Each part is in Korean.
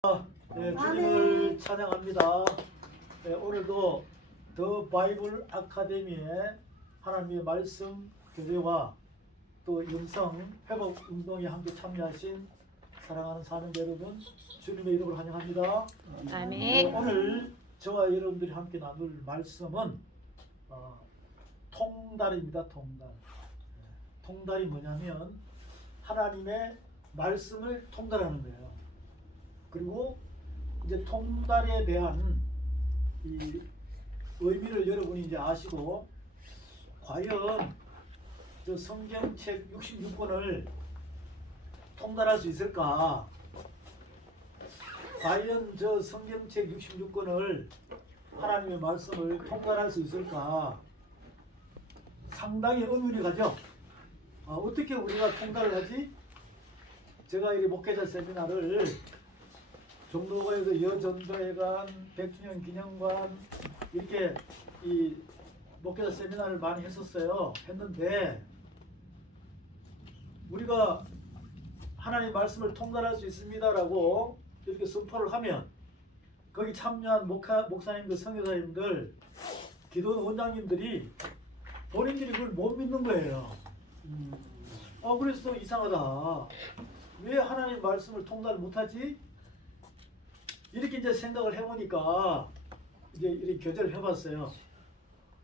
네, 주님을 찬양합니다. 네, 오늘도 더 바이블 아카데미의 하나님의 말씀 교제와 또 영성 회복 운동에 함께 참여하신 사랑하는 사명자 여러분, 주님의 이름으로 환영합니다. 아멘. 오늘 저와 여러분들이 함께 나눌 말씀은 통달입니다. 통달. 통달이 뭐냐면 하나님의 말씀을 통달하는 거예요. 그리고 이제 통달에 대한 이 의미를 여러분이 이제 아시고, 과연 저 성경책 66권을 통달할 수 있을까? 과연 저 성경책 66권을 하나님의 말씀을 통달할 수 있을까? 상당히 의문이 가죠. 어떻게 우리가 통달을 하지? 제가 이 목회자 세미나를 종로구에서 여전도회관, 백주년 기념관 이렇게 이 목회자 세미나를 많이 했는데 우리가 하나님 말씀을 통달할 수 있습니다라고 이렇게 선포를 하면 거기 참여한 목사님들, 선교사님들, 기도 원장님들이 본인들이 그걸 못 믿는 거예요. 그래서 이상하다. 왜 하나님 말씀을 통달을 못하지? 이렇게 이제 생각을 해보니까 이제 이렇게 교제를 해봤어요.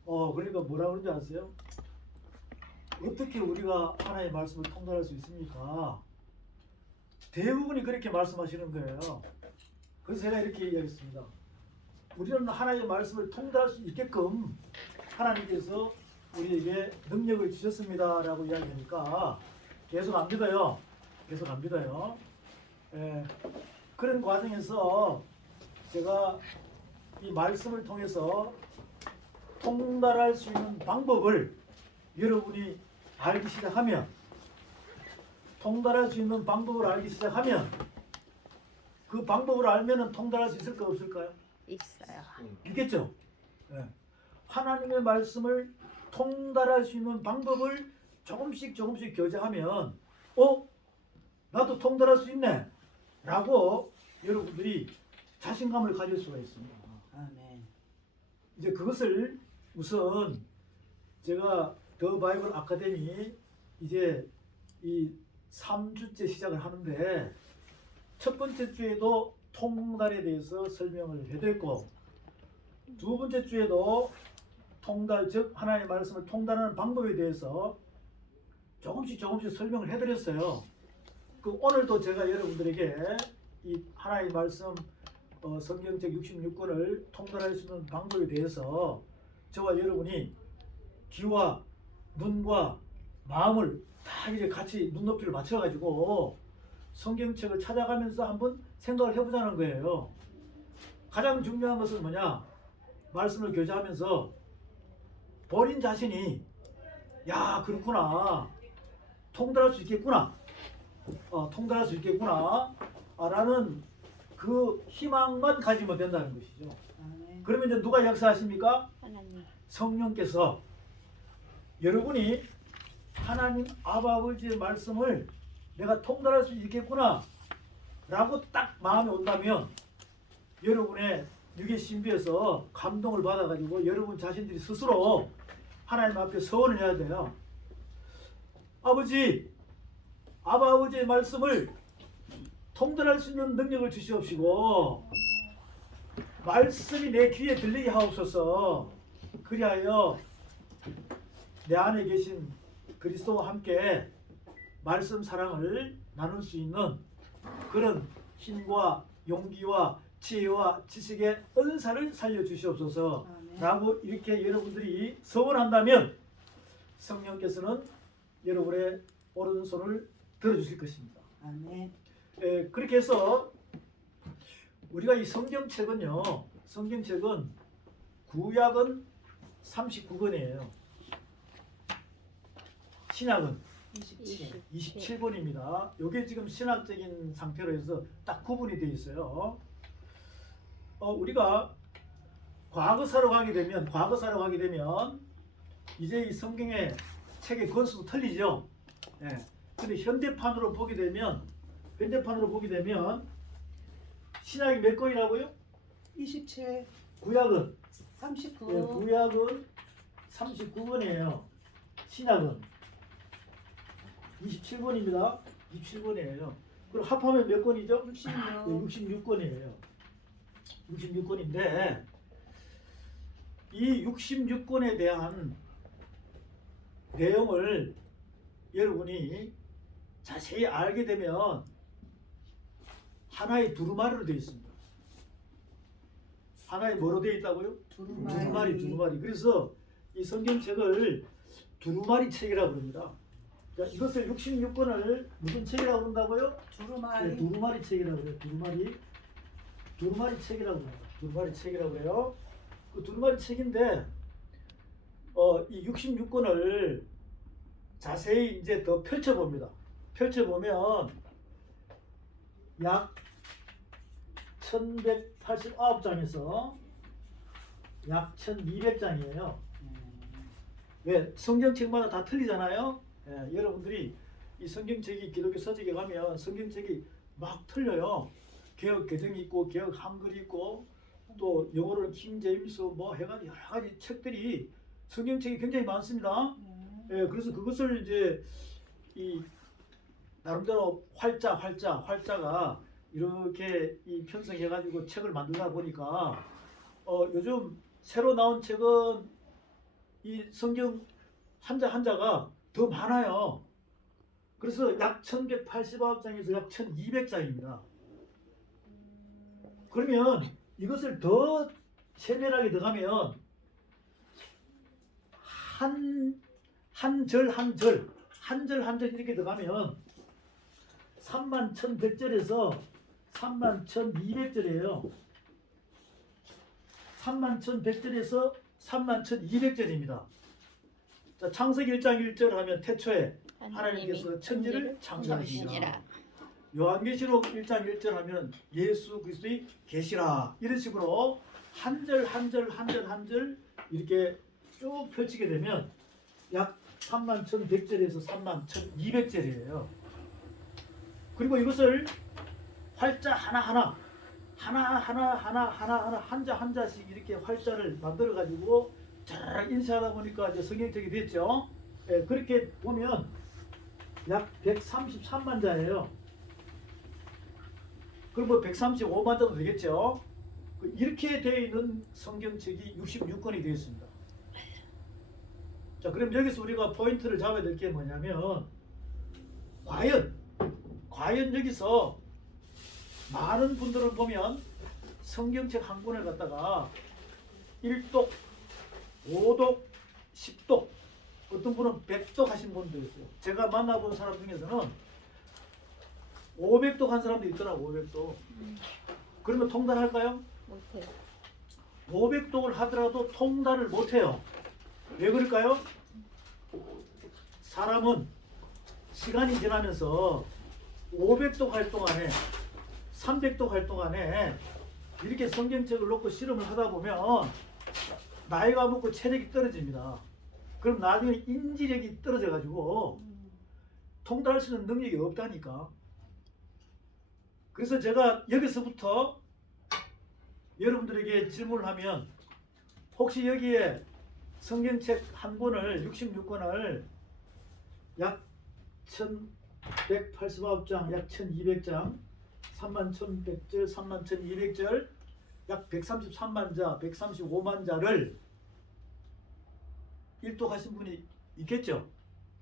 그러니까 뭐라 그런지 아세요? 어떻게 우리가 하나님의 말씀을 통달할 수 있습니까? 대부분이 그렇게 말씀하시는 거예요. 그래서 제가 이렇게 이야기했습니다. 우리는 하나님의 말씀을 통달할 수 있게끔 하나님께서 우리에게 능력을 주셨습니다 라고 이야기하니까 계속 안 믿어요. 계속 안 믿어요. 그런 과정에서 제가 이 말씀을 통해서 통달할 수 있는 방법을 여러분이 알기 시작하면, 통달할 수 있는 방법을 알기 시작하면 그 방법을 알면은 통달할 수 있을까 없을까요? 있어요. 있겠죠? 하나님의 말씀을 통달할 수 있는 방법을 조금씩 교제하면 나도 통달할 수 있네 라고 여러분들이 자신감을 가질 수가 있습니다. 아멘. 이제 그것을 우선 제가 더 바이블 아카데미 이제 이 3주째 시작을 하는데, 첫 번째 주에도 통달에 대해서 설명을 해드렸고, 두 번째 주에도 통달, 즉 하나님의 말씀을 통달하는 방법에 대해서 조금씩 설명을 해드렸어요. 오늘도 제가 여러분들에게 이 하나님의 말씀 성경책 66권을 통달할 수 있는 방법에 대해서 저와 여러분이 귀와 눈과 마음을 다 이제 같이 눈높이를 맞춰가지고 성경책을 찾아가면서 한번 생각을 해보자는 거예요. 가장 중요한 것은 뭐냐? 말씀을 교제하면서 본인 자신이 그렇구나, 통달할 수 있겠구나, 통달할 수 있겠구나 라는 그 희망만 가지면 된다는 것이죠. 아멘. 그러면 이제 누가 역사하십니까? 하나님. 성령께서 여러분이 하나님 아버지의 말씀을 내가 통달할 수 있겠구나 라고 딱 마음이 온다면 여러분의 육의 신비에서 감동을 받아가지고 여러분 자신들이 스스로 하나님 앞에 서원을 해야 돼요. 아버지의 말씀을 통달할 수 있는 능력을 주시옵시고 말씀이 내 귀에 들리게 하옵소서. 그리하여 내 안에 계신 그리스도와 함께 말씀 사랑을 나눌 수 있는 그런 힘과 용기와 지혜와 지식의 은사를 살려주시옵소서 라고 이렇게 여러분들이 서원한다면 성령께서는 여러분의 오른손을 들어주실 것입니다. 아멘. 그렇게 해서 우리가 이 성경책은 구약은 39권이에요. 신약은 27권입니다. 이게 지금 신학적인 상태로 해서 딱 구분이 되어 있어요. 우리가 과거사로 가게 되면 이제 이 성경의 책의 권수도 틀리죠. 근데 현대판으로 보게 되면 신약이 몇 권이라고요? 27, 구약은 39, 예, 구약은 39권이에요. 신약은 27권입니다. 27권이에요. 그럼 합하면 몇 권이죠? 66, 66권이에요. 66권인데 이 66권에 대한 내용을 여러분이 자세히 알게 되면 하나의 두루마리로 되어 있습니다. 하나의 뭐로 되어 있다고요? 두루마리. 그래서 이 성경책을 두루마리 책이라고 그럽니다. 자, 이것을 66권을 무슨 책이라고 그런다고요? 두루마리, 네, 두루마리 책이라고 그래요. 두루마리 책이라고 그래요. 두루마리 책이라고 그래요. 그 두루마리 책인데 이 66권을 자세히 이제 더 펼쳐봅니다. 펼쳐보면 약 1189장에서 약 1200장이에요. 왜? 성경책마다 다 틀리잖아요. 예, 여러분들이 이 성경책이 기독교 서적에 가면 성경책이 막 틀려요. 개혁 개정이 있고 개혁 한글이 있고 또 영어로는 킹 제임스 뭐 해가지고 여러 가지 책들이 성경책이 굉장히 많습니다. 예, 그래서 그것을 이제 이 나름대로 활자가 이렇게 이 편성해가지고 책을 만들다 보니까 요즘 새로 나온 책은 이 성경 한자가 더 많아요. 그래서 약 1189장에서 약 1200장입니다. 그러면 이것을 더 세밀하게 들어가면 한 절 이렇게 들어가면 31,100절에서 31,200절이에요. 31,100절에서 31,200절입니다. 자, 창세기 1장 1절 하면 태초에 하나님께서 천지를 창조하시니라. 요한계시록 1장 1절 하면 예수 그리스도의 계시라. 이런 식으로 한 절 이렇게 쭉 펼치게 되면 약 31,100절에서 31,200절이에요. 그리고 이것을 활자 하나하나 한자씩 이렇게 활자를 만들어 가지고 잘 인쇄하다 보니까 이제 성경책이 됐죠. 예, 그렇게 보면 약 133만 자예요. 그럼 뭐 135만 자도 되겠죠. 이렇게 되어 있는 성경책이 66권이 되어 있습니다. 자, 그럼 여기서 우리가 포인트를 잡아야 될 게 뭐냐면 과연 여기서 많은 분들을 보면 성경책 한 권을 갖다가 1독, 5독, 10독, 어떤 분은 100독 하신 분도 있어요. 제가 만나본 사람 중에서는 500독 한 사람도 있더라고. 500독. 그러면 통달할까요? 못해요. 500독을 하더라도 통달을 못해요. 왜 그럴까요? 사람은 시간이 지나면서 500독 할 동안에 300독 할 동안에 이렇게 성경책을 놓고 실험을 하다 보면 나이가 먹고 체력이 떨어집니다. 그럼 나중에 인지력이 떨어져 가지고 통달할 수 있는 능력이 없다니까. 그래서 제가 여기서부터 여러분들에게 질문을 하면 혹시 여기에 성경책 한 권을 66권을 약 1189장, 약 1200장, 31,100절, 31,200절, 약 133만 자, 135만 자를 일독 하신 분이 있겠죠?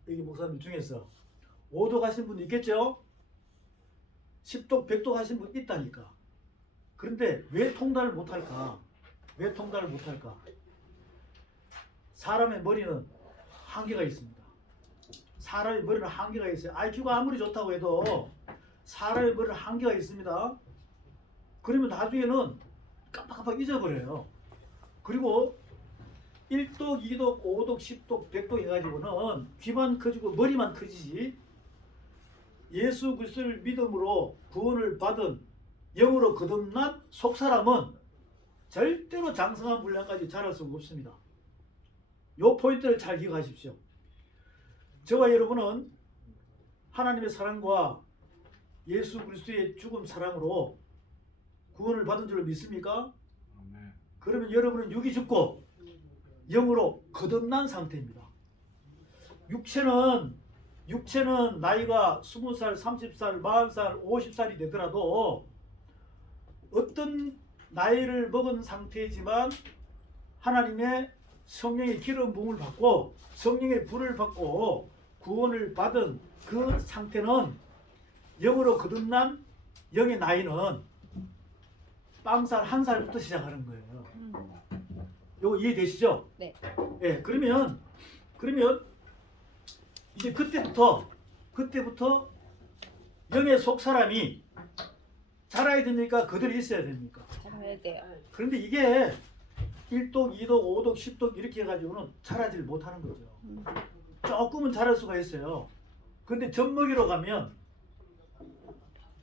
여기 목사님 중에서 5독 하신 분이 있겠죠? 10독, 100독 하신 분 있다니까. 그런데 왜 통달을 못할까? 왜 통달을 못할까? 사람의 머리는 한계가 있습니다. 사람의 머리는 한계가 있어요. IQ가 아무리 좋다고 해도 사람의 머리는 한계가 있습니다. 그러면 나중에는 깜빡깜빡 잊어버려요. 그리고 1독, 2독, 5독, 10독, 100독 해가지고는 귀만 커지고 머리만 커지지 예수 그리스도를 믿음으로 구원을 받은 영으로 거듭난 속사람은 절대로 장성한 분량까지 자랄 수가 없습니다. 요 포인트를 잘 기억하십시오. 저와 여러분은 하나님의 사랑과 예수 그리스도의 죽음 사랑으로 구원을 받은 줄로 믿습니까? 아멘. 그러면 여러분은 육이 죽고 영으로 거듭난 상태입니다. 육체는 나이가 20살, 30살, 40살, 50살이 되더라도 어떤 나이를 먹은 상태이지만 하나님의 성령의 기름 부음을 받고 성령의 불을 받고 구원을 받은 그 상태는 영으로 거듭난 영의 나이는 빵살 1살부터 시작하는 거예요. 요거 이해되시죠? 네. 예, 그러면 이제 그때부터 영의 속 사람이 자라야 됩니까? 그들이 있어야 됩니까? 잘해야 돼요. 그런데 이게 1독, 2독, 5독, 10독 이렇게 해가지고는 자라지를 못하는 거죠. 조금은 자랄 수가 있어요. 그런데 젖먹이로 가면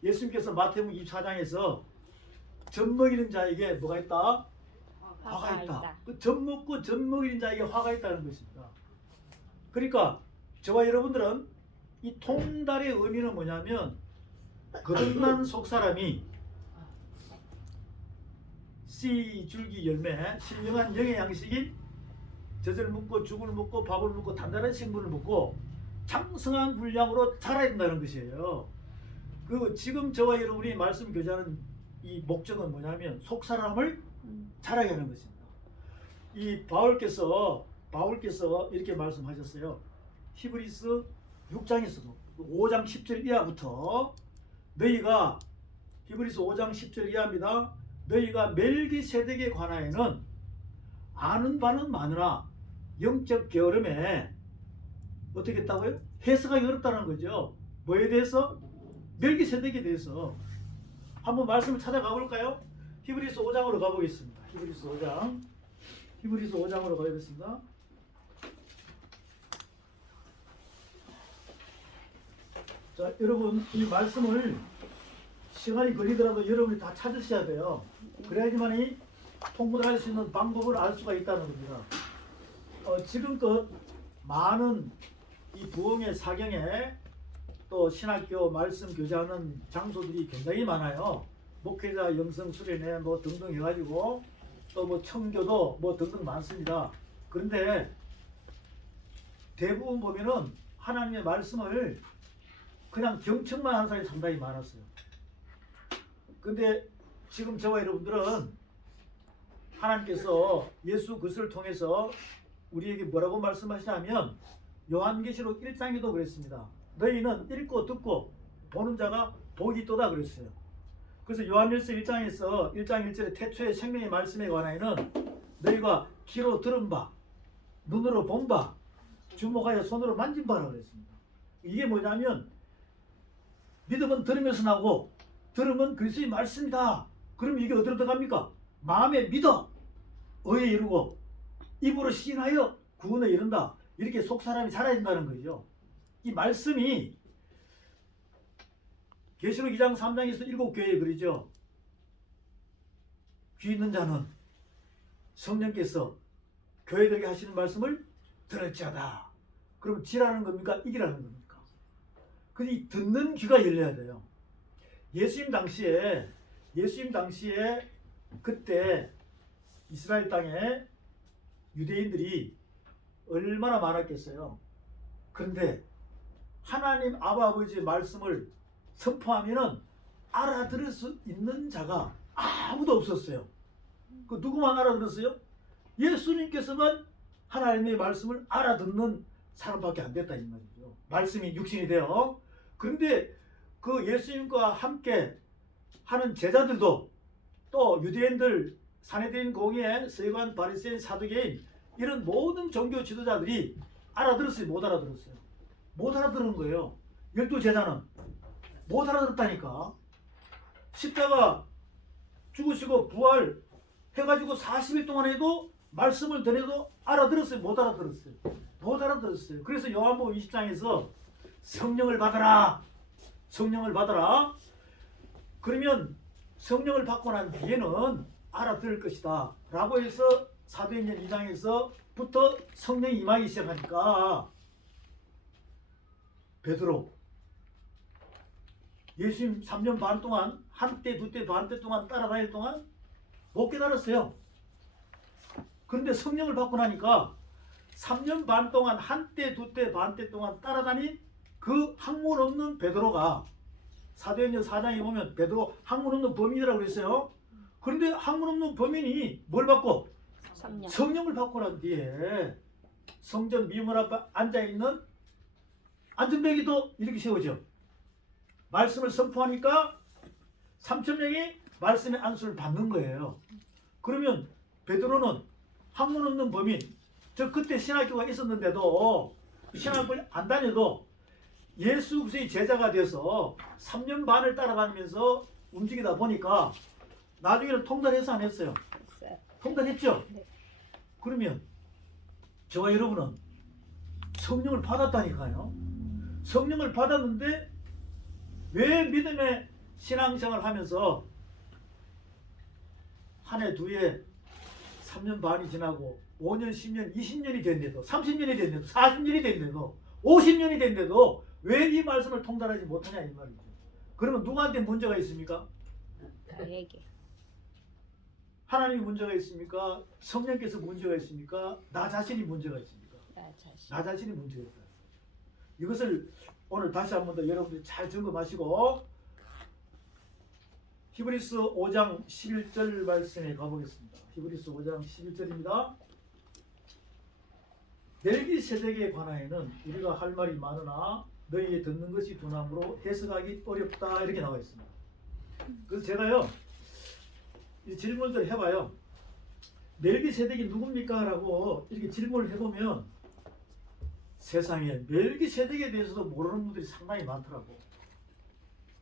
예수님께서 마태복음 24장에서 젖먹이는 자에게 뭐가 있다? 화가 있다. 그 젖먹고 젖먹이는 자에게 화가 있다는 것입니다. 그러니까 저와 여러분들은 이 통달의 의미는 뭐냐면 거듭난 속사람이 씨 줄기 열매 신령한 영의 양식인 젖을 먹고 죽을 먹고 밥을 먹고 단단한 식물을 먹고 장성한 분량으로 자라야 된다는 것이에요. 그 지금 저와 여러분이 말씀 교제하는 이 목적은 뭐냐면 속사람을 자라게 하는 것입니다. 이 바울께서 이렇게 말씀하셨어요. 히브리서 6장에서도 5장 10절 이하부터 너희가 히브리서 5장 10절 이하입니다. 너희가 멜기세덱에 관하여는 아는 바는 많으나 영적 게으름에 어떻게 했다고요? 해석하기 어렵다는 거죠. 뭐에 대해서? 멜기세덱에 대해서. 한번 말씀을 찾아가 볼까요? 히브리서 5장으로 가보겠습니다. 히브리서 5장으로 가보겠습니다. 자, 여러분 이 말씀을 시간이 걸리더라도 여러분이 다 찾으셔야 돼요. 그래야지만이 통분을 할 수 있는 방법을 알 수가 있다는 겁니다. 지금껏 많은 이 부흥의 사경에 또 신학교 말씀 교제하는 장소들이 굉장히 많아요. 목회자 영성 수련회 뭐 등등 해가지고 또 뭐 청교도 뭐 등등 많습니다. 그런데 대부분 보면은 하나님의 말씀을 그냥 경청만 하는 사람이 상당히 많았어요. 근데 지금 저와 여러분들은 하나님께서 예수 그리스도를 통해서 우리에게 뭐라고 말씀하시냐면 요한계시록 1장에도 그랬습니다. 너희는 읽고 듣고 보는 자가 복이 있도다 그랬어요. 그래서 요한일서 1장에서 1장 1절에 태초의 생명의 말씀에 관하여는 너희가 귀로 들은 바 눈으로 본 바 주목하여 손으로 만진 바라고 그랬습니다. 이게 뭐냐면 믿음은 들으면서 나고 들으면 그리스도의 말씀이다. 그럼 이게 어디로 들어갑니까? 마음에 믿어 의에 이르고 입으로 시인하여 구원에 이른다. 이렇게 속사람이 자라야 된다는 거죠. 이 말씀이 계시록 2장 3장에서 7교회에 그러죠. 귀 있는 자는 성령께서 교회들에게 하시는 말씀을 들을지어다. 그럼 지라는 겁니까? 이기라는 겁니까? 근데 이 듣는 귀가 열려야 돼요. 예수님 당시에 그때 이스라엘 땅에 유대인들이 얼마나 많았겠어요. 그런데 하나님 아버지의 말씀을 선포하면은 알아들을 수 있는 자가 아무도 없었어요. 그 누구만 알아들었어요? 예수님께서만 하나님의 말씀을 알아듣는 사람밖에 안 됐다 이 말이죠. 말씀이 육신이 되어. 그런데 그 예수님과 함께 하는 제자들도 또 유대인들 사내들인 공예 서기관 바리새인 사두개인 이런 모든 종교 지도자들이 알아들었어요? 못 알아들었어요? 못 알아들은 거예요. 12제자는 못 알아들었다니까. 십자가 죽으시고 부활 해가지고 40일 동안 해도 말씀을 전해도 알아들었어요? 못 알아들었어요? 못 알아들었어요. 그래서 요한복음 20장에서 성령을 받아라. 성령을 받아라. 그러면 성령을 받고 난 뒤에는 알아들을 것이다 라고 해서 사도행전 2장에서부터 성령이 임하기 시작하니까 베드로, 예수님 3년 반 동안 한때 두때 반때 동안 따라다닐 동안 못 깨달았어요. 그런데 성령을 받고 나니까 3년 반 동안 한때 두때 반때 동안 따라다닌 그 학문 없는 베드로가 사도행전 4장에 보면 베드로 학문 없는 범인이라고 그랬어요. 그런데 학문 없는 범인이 뭘 받고? 성령. 성령을 받고 난 뒤에 성전 미문 앞에 앉아있는 안전뱅이도 이렇게 세워져. 말씀을 선포하니까 3,000명이 말씀의 안수를 받는 거예요. 그러면 베드로는 학문 없는 범인, 저 그때 신학교가 있었는데도 신학교를 안 다녀도 예수 그리스도의 제자가 돼서 3년 반을 따라다니면서 움직이다 보니까 나중에는 통달해서 안 했어요. 했어요. 통달했죠? 네. 그러면 저와 여러분은 성령을 받았다니까요. 성령을 받았는데 왜 믿음의 신앙생활을 하면서 한 해 두 해 3년 반이 지나고 5년, 10년, 20년이 됐는데도 30년이 됐는데도 40년이 됐는데도 50년이 됐는데도 왜 이 말씀을 통달하지 못하냐 이 말이죠. 그러면 누구한테 문제가 있습니까? 저에게. 하나님이 문제가 있습니까? 성령께서 문제가 있습니까? 나 자신이 문제가 있습니까? 나 자신. 나 자신이 문제가 있다. 이것을 오늘 다시 한 번 더 여러분들이 잘 점검하시고 히브리서 5장 11절 말씀에 가보겠습니다. 히브리서 5장 11절입니다. 멜기세덱에 관하여는 우리가 할 말이 많으나 너희의 듣는 것이 둔함으로 해석하기 어렵다 이렇게 나와 있습니다. 그래서 제가요 이 질문을 해봐요. 멜기세덱이 누굽니까? 라고 이렇게 질문을 해보면 세상에 멜기세덱에 대해서도 모르는 분들이 상당히 많더라고.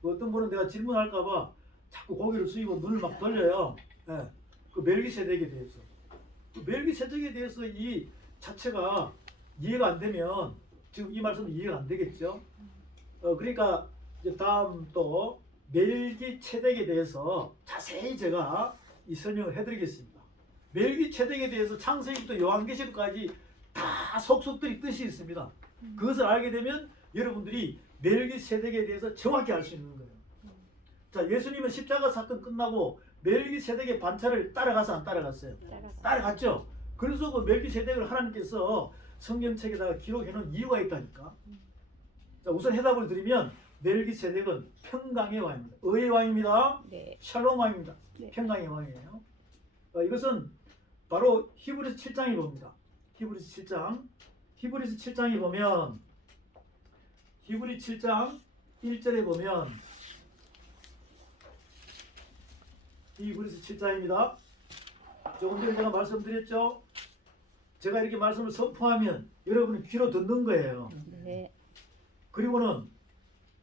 어떤 분은 내가 질문할까봐 자꾸 고개를 숙이고 눈을 막 돌려요. 예, 그 멜기세덱에 대해서. 그 멜기세덱에 대해서 이 자체가 이해가 안 되면 지금 이 말씀은 이해가 안 되겠죠. 그러니까 이제 다음 또 멜기세덱에 대해서 자세히 제가 이 설명을 해드리겠습니다. 멜기세덱에 대해서 창세기부터 요한계시록까지 다 속속들이 뜻이 있습니다. 그것을 알게 되면 여러분들이 멜기세덱에 대해서 정확히 알 수 있는 거예요. 자, 예수님은 십자가 사건 끝나고 멜기세덱의 반차를 따라가서 안 따라갔어요? 따라갔죠. 그래서 그 멜기세덱을 하나님께서 성경책에다가 기록해 놓은 이유가 있다니까. 자, 우선 해답을 드리면 멜기세덱은 평강의 왕입니다. 의의 왕입니다. 네. 샬롬 왕입니다. 네. 평강의 왕이에요. 이것은 바로 히브리서 7장이 봅니다. 히브리서 7장. 히브리서 7장에 보면 히브리 7장 1절에 보면 히브리서 7장입니다. 조금 전에 제가 말씀드렸죠. 제가 이렇게 말씀을 선포하면 여러분이 귀로 듣는 거예요. 네. 그리고는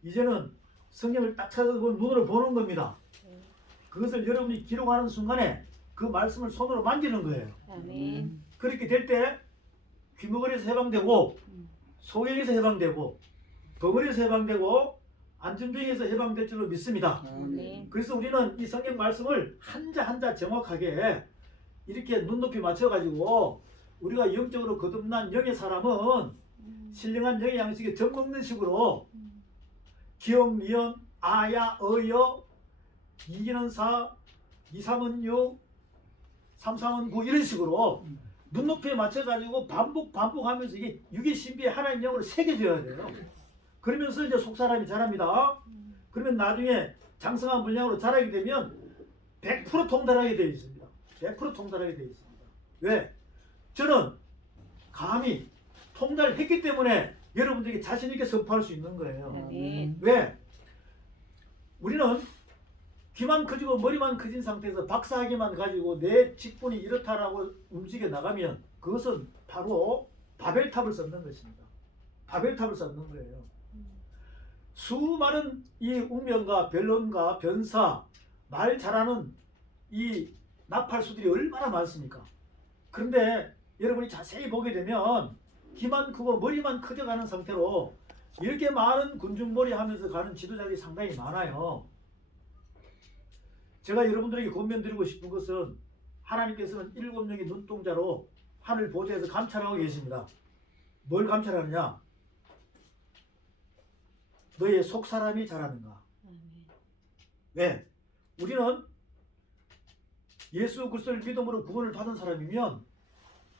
이제는 성경을 딱 찾아서 눈으로 보는 겁니다. 그것을 여러분이 기록하는 순간에 그 말씀을 손으로 만지는 거예요. 아멘. 그렇게 될 때 귀머거리에서 해방되고 소경에서 해방되고 덩어리에서 해방되고 안전병에서 해방될 줄로 믿습니다. 아멘. 그래서 우리는 이 성경 말씀을 한자 한자 정확하게 이렇게 눈높이 맞춰가지고 우리가 영적으로 거듭난 영의 사람은 신령한 영의 양식에 젖 먹는 식으로 기억, 미연, 아야, 어여, 2기는 4, 2, 3은 6, 3, 3은 9 이런 식으로 눈높이에 맞춰가지고 반복하면서 이게 육의 신비에 하나님 영으로 새겨져야 돼요. 그러면서 이제 속사람이 자랍니다. 그러면 나중에 장성한 분량으로 자라게 되면 100% 통달하게 되어 있습니다. 100% 통달하게 되어 있습니다. 왜? 저는 감히 통달했기 때문에 여러분들에게 자신 있게 선포할 수 있는 거예요. 아멘. 왜? 우리는 귀만 커지고 머리만 커진 상태에서 박사학위만 가지고 내 직분이 이렇다라고 움직여 나가면 그것은 바로 바벨탑을 쌓는 것입니다. 바벨탑을 쌓는 거예요. 수많은 이 운명가, 변론가, 변사, 말 잘하는 이 나팔수들이 얼마나 많습니까? 그런데 여러분이 자세히 보게 되면 귀만 크고 머리만 커져가는 상태로 이렇게 많은 군중몰이 하면서 가는 지도자들이 상당히 많아요. 제가 여러분들에게 권면드리고 싶은 것은 하나님께서는 7명의 눈동자로 하늘 보좌에서 감찰하고 계십니다. 뭘 감찰하느냐? 너의 속사람이 잘하는가? 왜? 우리는 예수 그리스도를 믿음으로 구원을 받은 사람이면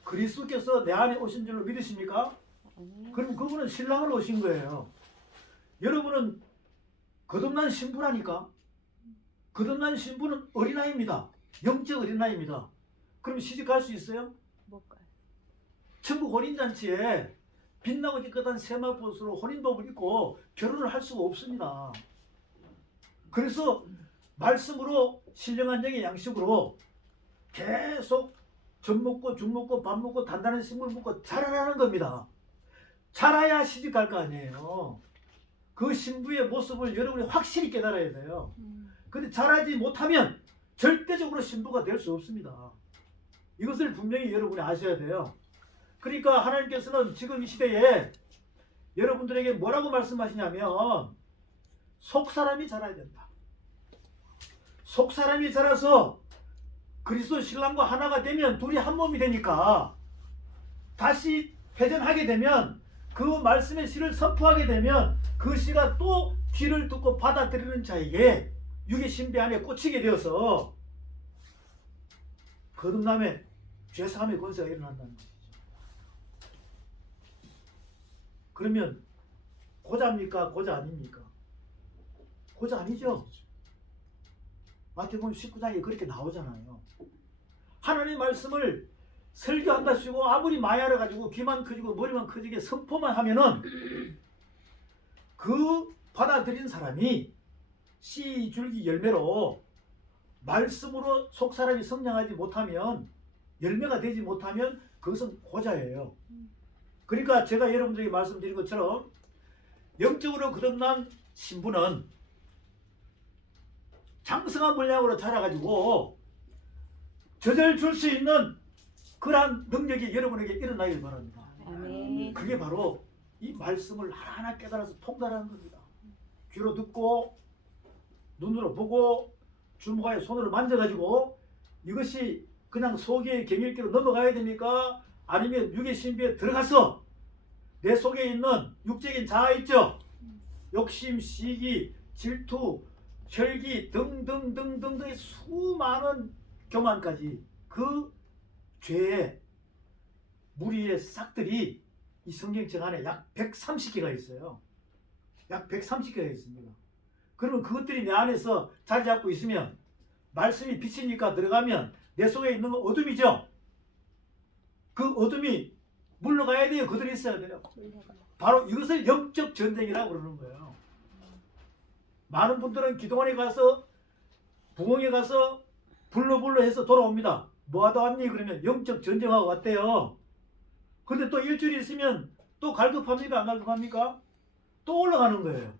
그리스도께서 내 안에 오신 줄로 믿으십니까? 아멘. 그럼 그분은 신랑으로 오신 거예요. 여러분은 거듭난 신부라니까. 거듭난 신부는 어린아이입니다. 영적 어린아이입니다. 그럼 시집갈 수 있어요? 못 가요. 천국 혼인잔치에 빛나고 깨끗한 세마포스로 혼인복을 입고 결혼을 할 수가 없습니다. 그래서 말씀으로 신령한 영의 양식으로 계속 젖 먹고 죽 먹고 밥 먹고 단단한 식물 먹고 자라라는 겁니다. 자라야 시집갈 거 아니에요. 그 신부의 모습을 여러분이 확실히 깨달아야 돼요. 근데 자라지 못하면 절대적으로 신부가 될 수 없습니다. 이것을 분명히 여러분이 아셔야 돼요. 그러니까 하나님께서는 지금 이 시대에 여러분들에게 뭐라고 말씀하시냐면 속사람이 자라야 된다. 속사람이 자라서 그리스도 신랑과 하나가 되면 둘이 한 몸이 되니까 다시 회전하게 되면 그 말씀의 씨를 선포하게 되면 그 씨가 또 귀를 듣고 받아들이는 자에게 육의 신비 안에 꽂히게 되어서 거듭남의 죄사함의 권세가 일어난다는 것이죠. 그러면 고자입니까? 고자 아닙니까? 고자 아니죠. 마태복음 19장에 그렇게 나오잖아요. 하나님 말씀을 설교한다 치고 아무리 마야를 가지고 귀만 커지고 머리만 커지게 선포만 하면은 그 받아들인 사람이 씨 줄기 열매로 말씀으로 속사람이 성장하지 못하면 열매가 되지 못하면 그것은 고자예요. 그러니까 제가 여러분들에게 말씀드린 것처럼 영적으로 거듭난 신부는 장성한 물량으로 자라가지고 젖을 줄 수 있는 그러한 능력이 여러분에게 일어나길 바랍니다. 아멘. 그게 바로 이 말씀을 하나하나 깨달아서 통달하는 겁니다. 귀로 듣고 눈으로 보고 주먹에 손으로 만져가지고 이것이 그냥 속의 경일기로 넘어가야 됩니까? 아니면 육의 신비에 들어가서 내 속에 있는 육적인 자아 있죠? 욕심, 시기, 질투, 혈기 등등등등등의 수많은 교만까지 그 죄의 무리의 싹들이 이 성경책 안에 약 130개가 있어요. 약 130개가 있습니다. 그러면 그것들이 내 안에서 자리 잡고 있으면 말씀이 비치니까 들어가면 내 속에 있는 건 어둠이죠. 그 어둠이 물러가야 돼요. 그들이 있어야 돼요. 바로 이것을 영적 전쟁이라고 그러는 거예요. 많은 분들은 기도원에 가서 부흥에 가서 불러 해서 돌아옵니다. 뭐하다 왔니? 그러면 영적 전쟁하고 왔대요. 근데 또 일주일 있으면 또 갈급합니까? 안 갈급합니까? 또 올라가는 거예요.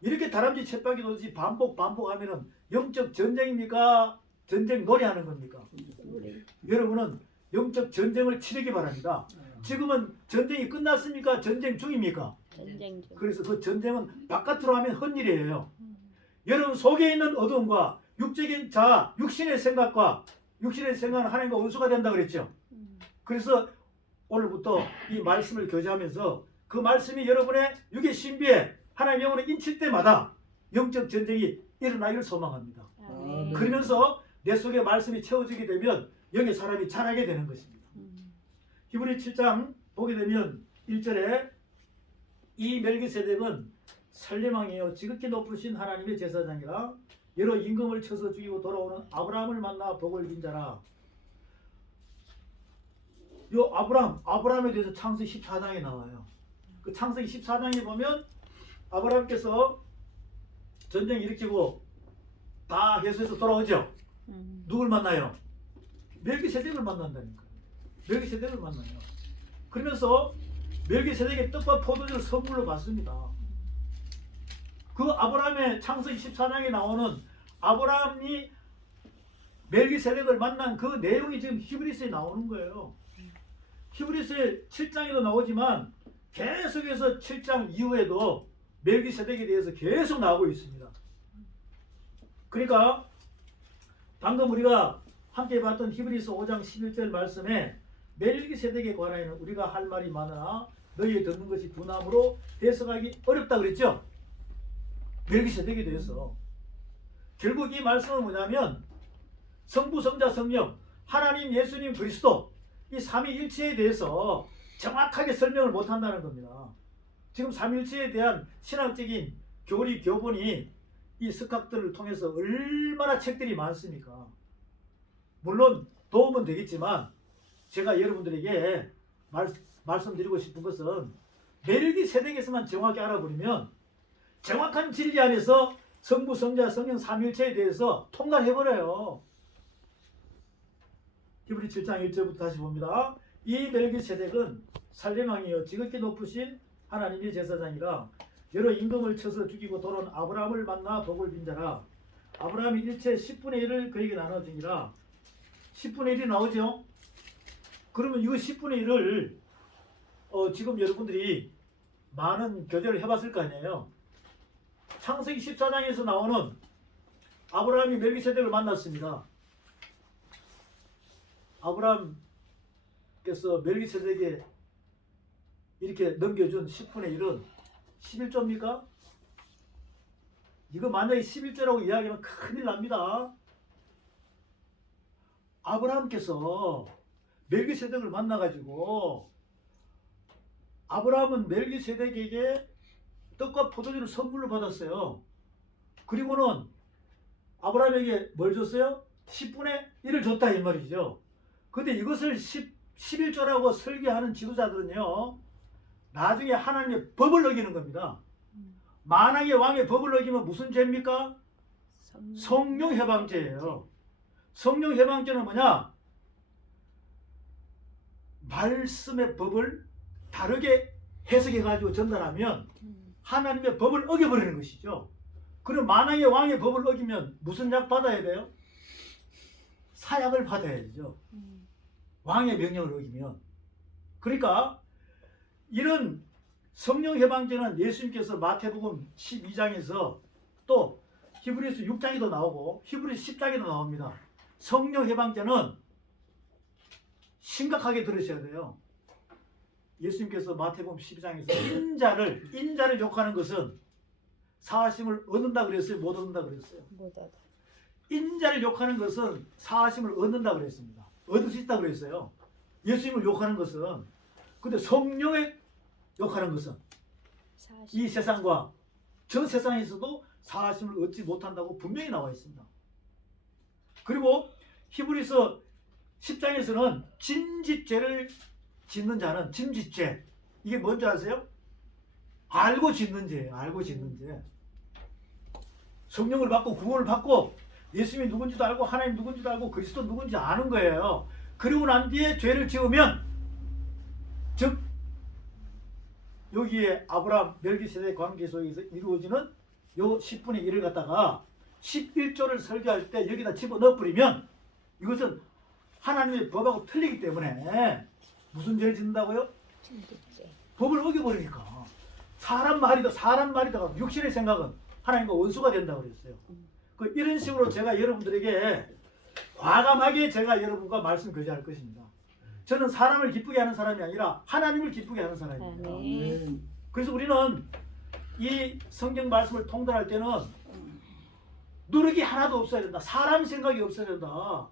이렇게 다람쥐 쳇바퀴 돌듯이 반복하면은 영적 전쟁입니까? 전쟁 놀이하는 겁니까? 여러분은 영적 전쟁을 치르기 바랍니다. 지금은 전쟁이 끝났습니까? 전쟁 중입니까? 전쟁 중. 그래서 그 전쟁은 바깥으로 하면 헛일이에요. 여러분 속에 있는 어둠과 육적인 자아, 육신의 생각과 육신의 생각은 하나님과 원수가 된다 그랬죠. 그래서 오늘부터 이 말씀을 교제하면서 그 말씀이 여러분의 육의 신비에 하나님의 영으로 인칠 때마다 영적 전쟁이 일어나기를 소망합니다. 아멘. 그러면서 내 속에 말씀이 채워지게 되면 영의 사람이 자라게 되는 것입니다. 히브리 7장 보게 되면 1절에 이 멜기세덱은 살림왕이요 지극히 높으신 하나님의 제사장이라 여러 임금을 쳐서 죽이고 돌아오는 아브라함을 만나 복을 빈 자라. 요 아브라함에 대해서 창세기 14장에 나와요. 그 창세기 14장에 보면 아브라함께서 전쟁 일으키고 다 해수해서 돌아오죠. 누굴 만나요? 멜기세덱을 만난다니까. 멜기세덱을 만나요. 그러면서 멜기세덱의 떡과 포도주를 선물로 받습니다. 그 아브라함의 창세기 14장에 나오는 아브라함이 멜기세덱을 만난 그 내용이 지금 히브리서에 나오는 거예요. 히브리서에 7장에도 나오지만 계속해서 7장 이후에도 멜기세덱에 대해서 계속 나오고 있습니다. 그러니까 방금 우리가 함께 봤던 히브리서 5장 11절 말씀에 멜기세덱에 관하여는 우리가 할 말이 많으나 너희의 듣는 것이 분함으로 해석하기 어렵다 그랬죠. 멜기세덱에 대해서 결국 이 말씀은 뭐냐면 성부, 성자, 성령, 하나님, 예수님, 그리스도 이 삼위일체에 대해서 정확하게 설명을 못한다는 겁니다. 지금 삼위일체에 대한 신학적인 교리, 교본이 이 석학들을 통해서 얼마나 책들이 많습니까? 물론 도움은 되겠지만 제가 여러분들에게 말씀드리고 싶은 것은 멜기세덱에서만 정확히 알아버리면 정확한 진리 안에서 성부, 성자, 성령 삼위일체에 대해서 통달해버려요. 히브리 7장 1절부터 다시 봅니다. 이 멜기세덱은 살렘왕이요 지극히 높으신 하나님의 제사장이라 여러 임금을 쳐서 죽이고 돌아온 아브라함을 만나 복을 빈 자라. 아브라함이 일체 10분의 1을 그에게 나눠주니라. 10분의 1이 나오죠. 그러면 이거 10분의 1을 지금 여러분들이 많은 교제를 해봤을 거 아니에요. 창세기 14장에서 나오는 아브라함이 멜기세덱을 만났습니다. 아브라함께서 멜기세덱에게 이렇게 넘겨준 10분의 1은 11조입니까? 이거 만약에 11조라고 이야기하면 큰일 납니다. 아브라함께서 멜기세덱을 만나가지고 아브라함은 멜기세덱에게 떡과 포도주를 선물로 받았어요. 그리고는 아브라함에게 뭘 줬어요? 10분의 1을 줬다 이 말이죠. 근데 이것을 11조라고 설계하는 지도자들은요, 나중에 하나님의 법을 어기는 겁니다. 만왕의 왕의 법을 어기면 무슨 죄입니까? 성령 해방죄예요. 성령 해방죄는 뭐냐? 말씀의 법을 다르게 해석해 가지고 전달하면 하나님의 법을 어겨버리는 것이죠. 그럼 만왕의 왕의 법을 어기면 무슨 약 받아야 돼요? 사약을 받아야죠. 왕의 명령을 어기면. 그러니까 이런 성령 해방죄는 예수님께서 마태복음 12장에서 또 히브리서 6장에도 나오고 히브리서 10장에도 나옵니다. 성령 해방죄는 심각하게 들으셔야 돼요. 예수님께서 마태복음 12장에서 인자를 욕하는 것은 사하심을 얻는다 그랬어요? 못 얻는다 그랬어요? 못 얻어. 인자를 욕하는 것은 사하심을 얻는다 그랬습니다. 얻을 수 있다 그랬어요. 예수님을 욕하는 것은. 근데 성령을 욕하는 것은 이 세상과 저 세상에서도 사하심을 얻지 못한다고 분명히 나와 있습니다. 그리고 히브리서 10장에서는 짐짓죄를 짓는 자는 짐짓죄, 이게 뭔지 아세요? 알고 짓는 죄예요. 알고 짓는 죄. 성령을 받고 구원을 받고 예수님이 누군지도 알고 하나님 누군지도 알고 그리스도 누군지 아는 거예요. 그리고 난 뒤에 죄를 지으면, 즉 여기에 아브라함 멜기세덱 관계 속에서 이루어지는 요 10분의 1을 갖다가 11조를 설계할 때 여기다 집어넣어 버리면 이것은 하나님의 법하고 틀리기 때문에 무슨 죄를 짓는다고요? 법을 어겨버리니까. 사람 말이다 육신의 생각은 하나님과 원수가 된다고 그랬어요. 이런 식으로 제가 여러분들에게 과감하게 제가 여러분과 말씀 교제할 것입니다. 저는 사람을 기쁘게 하는 사람이 아니라 하나님을 기쁘게 하는 사람입니다. 네. 그래서 우리는 이 성경 말씀을 통달할 때는 누르기 하나도 없어야 된다. 사람 생각이 없어야 된다.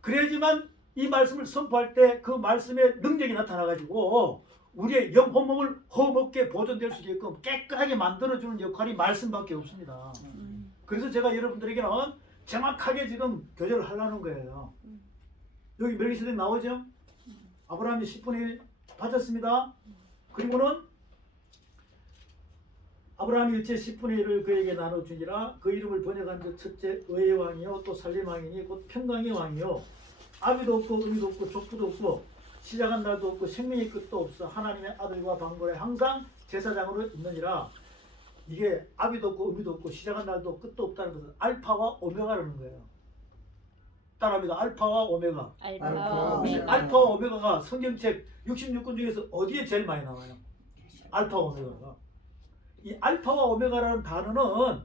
그래야지만 이 말씀을 선포할 때 그 말씀의 능력이 나타나가지고 우리의 영혼 몸을 험없게 보존될 수 있게끔 깨끗하게 만들어주는 역할이 말씀밖에 없습니다. 그래서 제가 여러분들에게는 정확하게 지금 교제를 하려는 거예요. 여기 멜기세덱 나오죠? 아브라함이 10분의 1 받았습니다. 그리고는 아브라함이 일체 10분의 1을 그에게 나눠주니라. 그 이름을 번역한 즉 첫째 의의 왕이요 또 살림 왕이니 곧 평강의 왕이요 아비도 없고 의도 없고 족부도 없고 시작한 날도 없고 생명의 끝도 없어 하나님의 아들과 방골에 항상 제사장으로 있느니라. 이게 아비도 없고 의미도 없고 시작한 날도 끝도 없다는 것은 알파와 오메가라는 거예요. 따라합니다. 알파와 오메가. 이 알파와 오메가가 성경책 66권 중에서 어디에 제일 많이 나와요? 알파와 오메가가. 이 알파와 오메가라는 단어는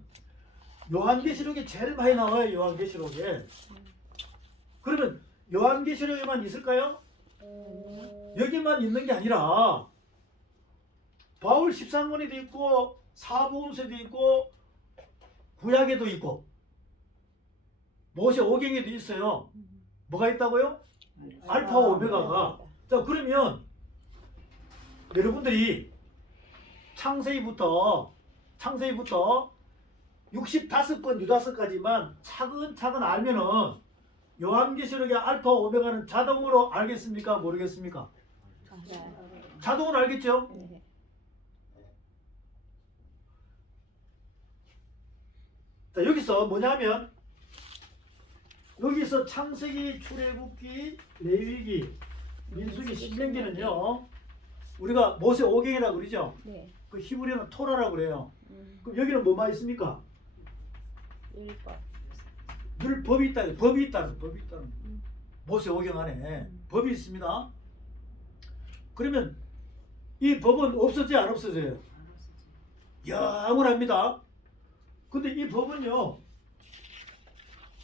요한계시록에 제일 많이 나와요. 요한계시록에. 그러면 요한계시록에만 있을까요? 여기만 있는 게 아니라 바울 13권에도 있고 사복음서에도 있고 구약에도 있고 모세 오경에도 있어요. 뭐가 있다고요? 알파 오메가가. 자, 그러면 여러분들이 창세기부터 65권 유다서까지만 차근차근 알면은 요한계시록의 알파 오메가는 자동으로 알겠습니까? 모르겠습니까? 알아요. 자동으로 알겠죠? 네. 자, 여기서 뭐냐면 여기서 창세기, 출애굽기, 레위기, 민수기, 신명기는요 우리가 모세 오경이라고 그러죠. 네. 그 히브리어는 토라라고 그래요. 음. 그럼 여기는 뭐만 있습니까? 율법. 법이 있다. 법이 있다. 음. 모세 오경 안에 법이 있습니다. 그러면 이 법은 없어져요, 안 없어져요? 영원합니다. 근데 이 법은요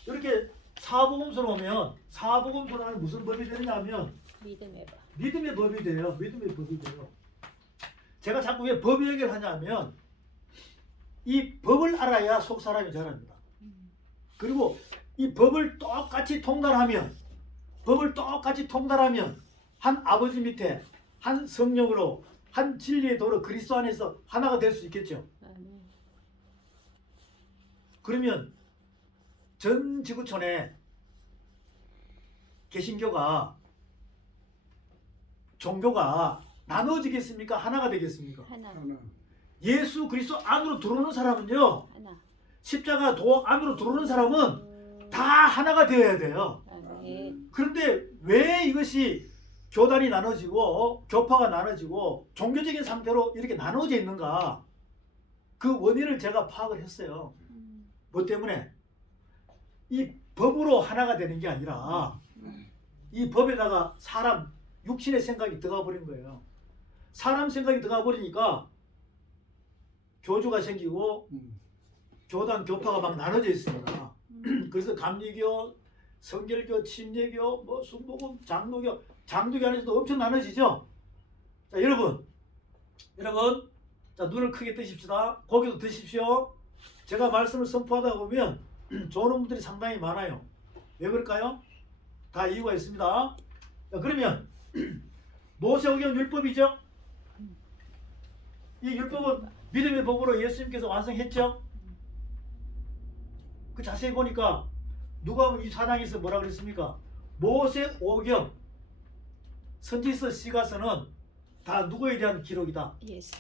이렇게 사복음서로 오면 사복음서로 하면 무슨 법이 되느냐면 믿음의 법. 믿음의 법이 돼요. 믿음의 법이 돼요. 제가 자꾸 왜 법 얘기를 하냐면 이 법을 알아야 속 사람이 자랍니다. 그리고 이 법을 똑같이 통달하면 한 아버지 밑에 한 성령으로 한 진리의 도로 그리스도 안에서 하나가 될 수 있겠죠. 아멘. 그러면 전 지구촌에 개신교가 종교가 나눠지겠습니까? 하나가 되겠습니까? 하나. 예수 그리스도 안으로 들어오는 사람은요 하나. 십자가 도 안으로 들어오는 사람은 다 하나가 되어야 돼요. 아멘. 그런데 왜 이것이 교단이 나눠지고 교파가 나눠지고 종교적인 상태로 이렇게 나눠져 있는가? 그 원인을 제가 파악을 했어요. 뭐 때문에? 이 법으로 하나가 되는 게 아니라 이 법에다가 사람 육신의 생각이 들어가 버린 거예요. 사람 생각이 들어가 버리니까 교주가 생기고 교단 교파가 막 나눠져 있습니다. 그래서 감리교, 성결교, 침례교, 뭐 순복음, 장로교 안에서도 엄청 나눠지죠. 자, 여러분, 자, 눈을 크게 뜨십시다. 고개도 드십시오. 제가 말씀을 선포하다 보면 좋은 분들이 상당히 많아요. 왜 그럴까요? 다 이유가 있습니다. 자, 그러면 모세오경 율법이죠. 이 율법은 믿음의 법으로 예수님께서 완성했죠. 그 자세히 보니까 누가복음 24장에서 뭐라 그랬습니까? 모세오경 선지서 시가서는 다 누구에 대한 기록이다? 예수.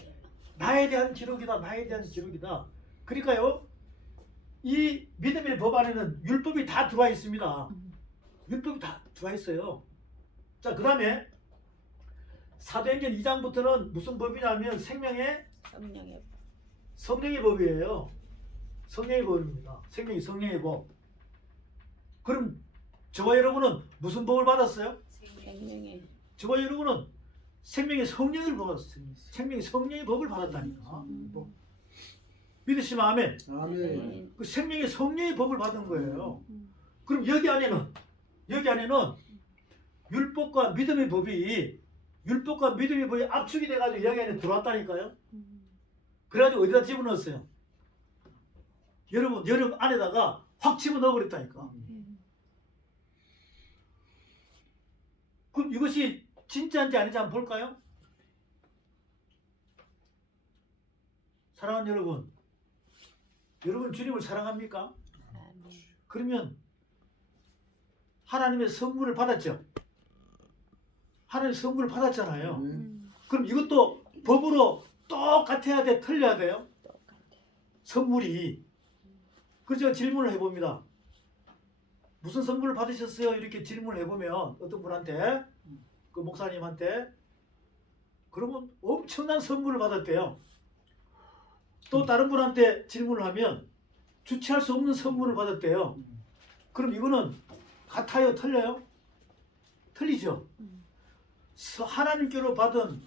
나에 대한 기록이다. 그러니까요 이 믿음의 법 안에는 율법이 다 들어와 있습니다. 율법이 다 들어와 있어요. 자, 그 다음에 사도행전 2장부터는 무슨 법이냐면 생명의 성령의 법. 성령의 법이에요. 성령의 법입니다. 성령의 법. 그럼 저와 여러분은 무슨 법을 받았어요? 생명의. 저와 여러분은 생명의 성령을 받았어요. 생명의 성령의 법을 받았다니까. 믿으시면 아멘. 아멘. 그 생명의 성령의 법을 받은 거예요. 그럼 여기 안에는 율법과 믿음의 법이 압축이 돼가지고 여기 안에 들어왔다니까요. 그래가지고 어디다 집어넣었어요? 여러분 안에다가 확 집어넣어버렸다니까. 그럼 이것이 진짜인지 아닌지 한번 볼까요? 사랑하는 여러분 주님을 사랑합니까? 아멘. 그러면 하나님의 선물을 받았죠. 하나님의 선물을 받았잖아요. 그럼 이것도 법으로 똑같아야 돼? 틀려야 돼요? 똑같아. 선물이. 그래서 제가 질문을 해봅니다. 무슨 선물을 받으셨어요? 이렇게 질문을 해보면 어떤 분한테, 그 목사님한테, 그러면 엄청난 선물을 받았대요. 또 다른 분한테 질문을 하면 주체할 수 없는 선물을 받았대요. 그럼 이거는 같아요? 틀려요? 틀리죠. 하나님께로 받은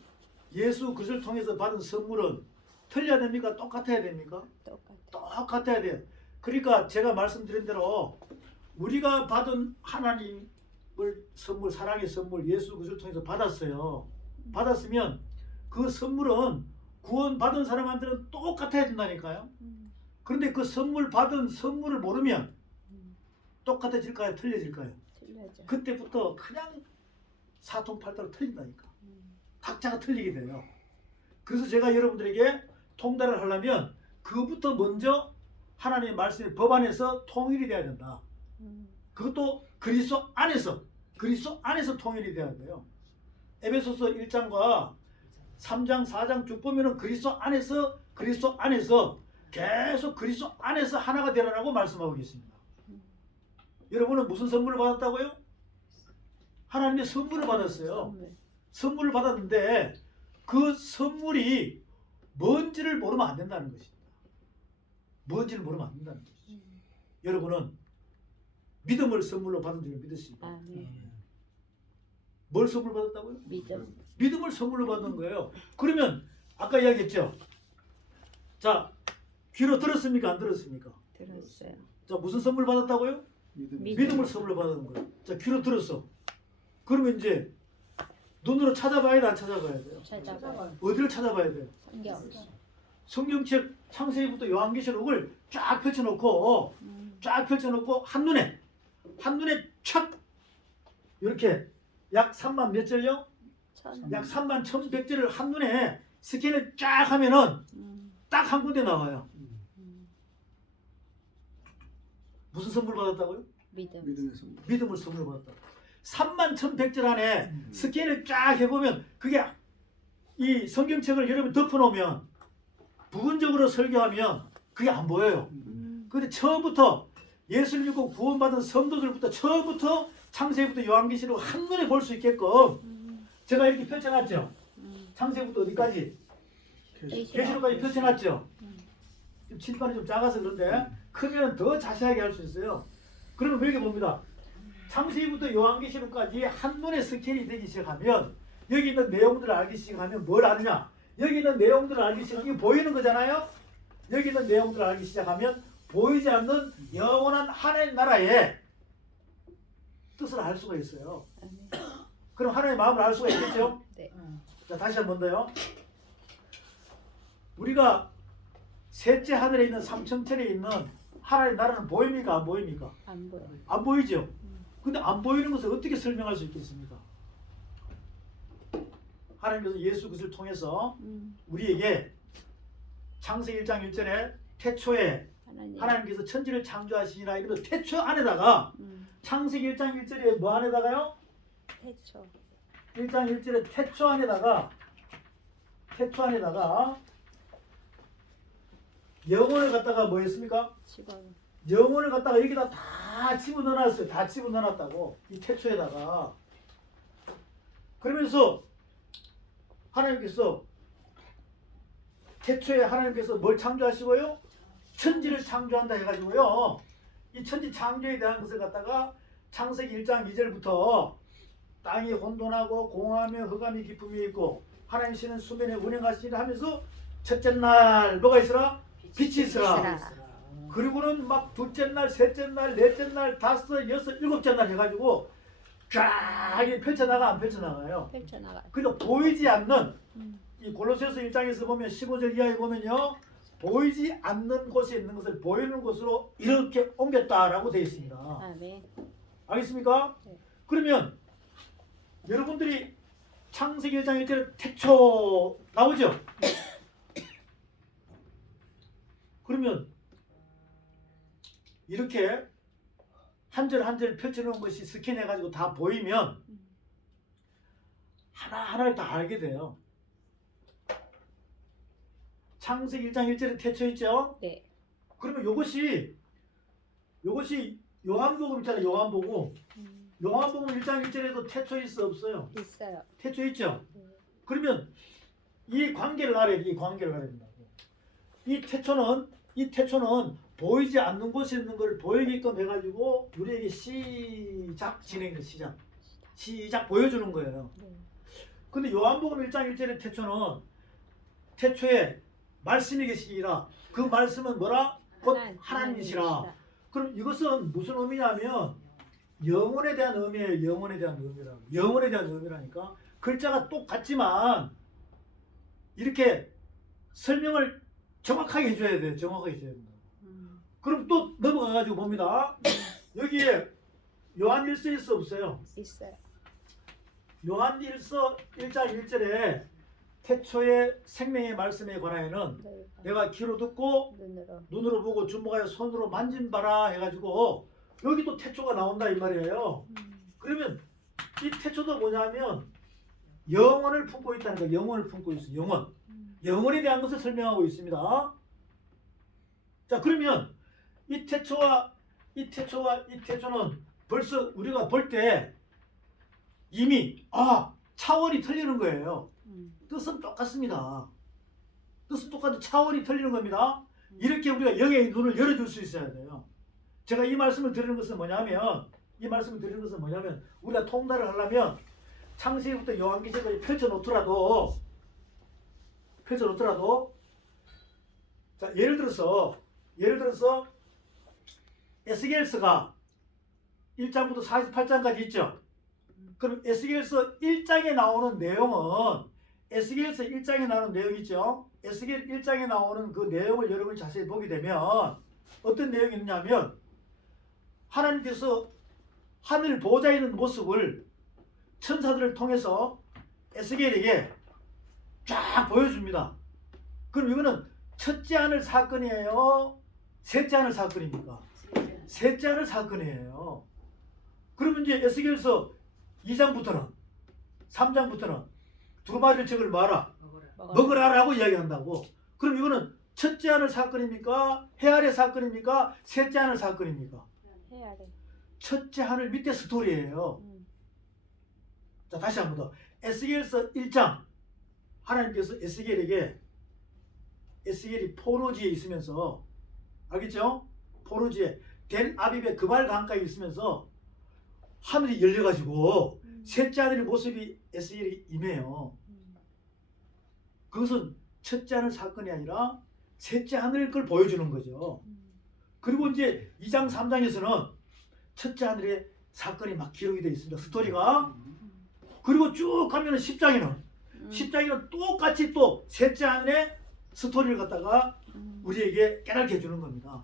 예수 그리스도를 통해서 받은 선물은 틀려야 됩니까? 똑같아야 됩니까? 똑같아야 돼요. 그러니까 제가 말씀드린 대로 우리가 받은 하나님을 선물, 사랑의 선물, 예수 그리스도를 통해서 받았어요. 받았으면 그 선물은 구원 받은 사람한테는 똑같아야 된다니까요. 그런데 그 선물 받은 선물을 모르면 똑같아질까요? 틀려질까요? 틀려져. 그때부터 그냥 사통팔달로 틀린다니까. 각자가 틀리게 돼요. 그래서 제가 여러분들에게 통달을 하려면 그부터 먼저 하나님의 말씀의 법 안에서 통일이 돼야 된다. 그것도 그리스도 안에서 통일이 돼야 돼요. 에베소서 1장과 3장, 4장 쭉 보면은 그리스도 안에서 계속 그리스도 안에서 하나가 되라고 말씀하고 계십니다. 여러분은 무슨 선물을 받았다고요? 하나님의 선물을 받았어요. 선물을 받았는데 그 선물이 뭔지를 모르면 안 된다는 것입니다. 뭔지를 모르면 안 된다는 것이죠. 여러분은 믿음을 선물로 받은 줄을 믿으십니까? 아멘. 뭘 선물 받았다고요? 믿음. 믿음을 선물로 받은 거예요. 그러면 아까 이야기했죠. 자, 귀로 들었습니까? 안 들었습니까? 들었어요. 자, 무슨 선물 받았다고요? 믿음을 선물로 받은 거예요. 자, 귀로 들었어. 그러면 이제 눈으로 찾아봐야 돼, 안 찾아봐야 돼요? 찾아봐요. 어디를 찾아봐야 돼요? 성경. 성경책 창세기부터 요한계시록을 쫙 펼쳐놓고 한눈에 촥 이렇게 약 3만 몇 절요? 약 3만 1,100절을 한눈에 스캔을 쫙 하면은 딱 한 군데 나와요. 무슨 선물 받았다고요? 믿음. 믿음을 선물 받았다. 3만 1,100절 안에 스캔을 쫙 해보면 그게 이 성경책을 여러분 덮어놓으면 부분적으로 설교하면 그게 안 보여요. 근데 처음부터 예수를 믿고 구원받은 성도들부터 처음부터 창세기부터 요한계시록 한눈에 볼 수 있게끔 제가 이렇게 펼쳐놨죠. 창세기부터 어디까지? 계시록까지 펼쳐놨죠. 지금 칠판이 좀 작아서 그런데 크면 더 자세하게 할 수 있어요. 그러면 이렇게 봅니다. 창세기부터 요한계시록까지 한눈에 스캔이 되기 시작하면 여기 있는 내용들을 알기 시작하면 뭘 아느냐? 여기 있는 내용들을 알기 시작하면 보이는 거잖아요. 여기 있는 내용들을 알기 시작하면 보이지 않는 영원한 하나님 나라의 뜻을 알 수가 있어요. 그럼 하나님의 마음을 알 수가 있겠죠? 네. 자, 다시 한 번 더요. 우리가 셋째 하늘에 있는 삼천천에 있는 하나님 나라는 보입니까? 안 보입니까? 안 보여. 안 보이죠? 근데 안 보이는 것을 어떻게 설명할 수 있겠습니까? 하나님께서 예수 그리스도를 통해서 우리에게 창세기 1장 1절에 태초에 하나님께서 천지를 창조하시니라 이런 태초 안에다가 창세기 1장 1절에 뭐 안에다가요? 태초. 1장 1절에 태초 안에다가 영혼을 갖다가 뭐 했습니까? 집어넣어. 영혼을 갖다가 여기다 다 집어넣어놨어요. 다 집어넣어놨다고. 이 태초에다가. 그러면서 하나님께서 태초에 하나님께서 뭘 창조하시고요? 천지를 창조한다 해가지고요. 이 천지 창조에 대한 것을 갖다가 창세기 1장 2절부터 땅이 혼돈하고 공허하며 흑암이 깊음이 있고 하나님 신은 수면에 운행하시리라 하면서 첫째 날 뭐가 있으라? 빛이 있으라. 그리고는 막 둘째 날, 셋째 날, 넷째 날, 다섯, 여섯, 일곱째 날 해가지고 쫙 펼쳐나가 안 펼쳐나가요. 펼쳐나가. 그러니까 보이지 않는 이 골로새서 1장에서 보면 15절 이하에 보면요. 보이지 않는 곳에 있는 것을 보이는 곳으로 이렇게 옮겼다라고 되어 있습니다. 아멘. 알겠습니까? 네. 그러면 여러분들이 창세기 1장 1절에 태초 나오죠? 그러면 이렇게 한 절 한 절 펼쳐놓은 것이 스캔해가지고 다 보이면 하나하나를 다 알게 돼요. 창세기 1장 1절에 태초 있죠? 네. 그러면 요것이 요한복음 있잖아요. 요한복음 1장 1절에도 태초 있어 없어요? 있어요. 태초 있죠? 네. 그러면 이 관계를 알아야 돼. 이 관계를 알아야 된다고. 이 태초는 보이지 않는 곳에 있는 걸 보이게끔 해가지고 우리에게 시작 진행의 시작 보여주는 거예요. 네. 근데 요한복음 1장 1절의 태초는 태초에 말씀이 계시니라. 그 말씀은 뭐라? 곧 하나님이시라. 그럼 이것은 무슨 의미냐면 영혼에 대한 의미예요. 영혼에 대한 의미라고. 영혼에 대한 의미라니까. 글자가 똑같지만 이렇게 설명을 정확하게 해줘야 돼요. 정확하게 해줘야 된다. 그럼 또 넘어가가지고 봅니다. 여기에 요한일서 있어 없어요? 있어요. 요한일서 1장 1절에 태초의 생명의 말씀에 관하여는 네. 내가 귀로 듣고 눈으로 보고 주목하여 손으로 만진 바라 해가지고 여기도 태초가 나온다 이 말이에요. 그러면 이 태초도 뭐냐면 영혼을 품고 있다는 거. 영혼을 품고 있어. 영혼에 대한 것을 설명하고 있습니다. 자, 그러면 이 태초는 벌써 우리가 볼 때 이미 차원이 틀리는 거예요. 뜻은 똑같습니다. 뜻은 똑같은 차원이 틀리는 겁니다. 이렇게 우리가 영의 눈을 열어줄 수 있어야 돼요. 제가 이 말씀을 드리는 것은 뭐냐면 우리가 통달을 하려면 창세기부터 요한계시까지 펼쳐놓더라도 자, 예를 들어서 에스겔서가 1장부터 48장까지 있죠. 그럼 에스겔서 1장에 나오는 내용은 에스겔서 1장에 나오는 내용 있죠. 에스겔 1장에 나오는 그 내용을 여러분이 자세히 보게 되면 어떤 내용이 있냐면 하나님께서 하늘 보좌에 있는 모습을 천사들을 통해서 에스겔에게 쫙 보여줍니다. 그럼 이거는 첫째 하늘 사건이에요? 셋째 하늘 사건입니까? 셋째 하늘 사건이에요. 그러면 이제 에스겔서 2장부터는 3장부터는 두루마리를 적을 마라. 먹으라라고 이야기한다고. 그럼 이거는 첫째 하늘 사건입니까? 해 아래 사건입니까? 셋째 하늘 사건입니까? 해 아래. 첫째 하늘 밑에 스토리예요. 자, 다시 한 번 더. 에스겔서 1장 하나님께서 에스겔이 포로지에 있으면서 알겠죠? 포로지에 델 아비브의 그발 강가에 있으면서 하늘이 열려가지고 셋째 하늘의 모습이 에스겔이 임해요. 그것은 첫째 하늘 사건이 아니라 셋째 하늘 걸 보여주는 거죠. 그리고 이제 2장 3장에서는 첫째 하늘의 사건이 막 기록이 되어 있습니다. 스토리가. 그리고 쭉 가면 10장에는 똑같이 또 셋째 하늘의 스토리를 갖다가 우리에게 깨닫게 해주는 겁니다.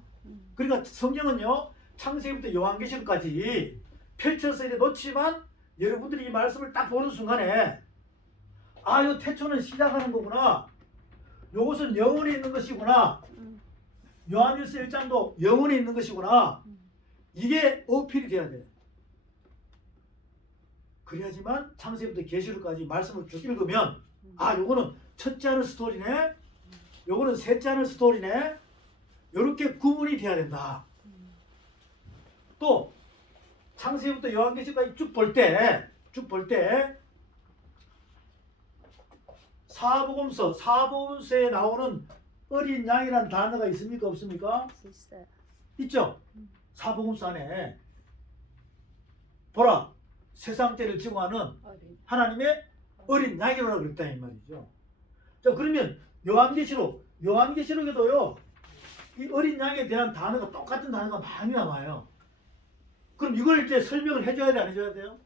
그러니까 성경은요, 창세기부터 요한계시록까지 펼쳐서 이렇게 놓지만 여러분들이 이 말씀을 딱 보는 순간에 이 태초는 시작하는 거구나. 요것은 영혼에 있는 것이구나. 요한일서 1장도 영혼에 있는 것이구나. 이게 어필이 돼야 돼. 그래야지만 창세기부터 계시록까지 말씀을 쭉 읽으면 요거는 첫째 하늘 스토리네. 요거는 셋째 하늘 스토리네. 이렇게 구분이 돼야 된다. 또 창세기부터 요한계시록까지 쭉 볼 때 사복음서에 나오는 어린 양이라는 단어가 있습니까? 없습니까? 있어요. 있죠? 사복음서 안에 보라, 세상 때를 지고하는 하나님의 어린 양이라고 그랬다 이 말이죠. 자, 그러면 요한계시록에도요 이 어린 양에 대한 단어가 똑같은 단어가 많이 나와요. 그럼 이걸 이제 설명을 해줘야 돼, 안 해줘야 돼요?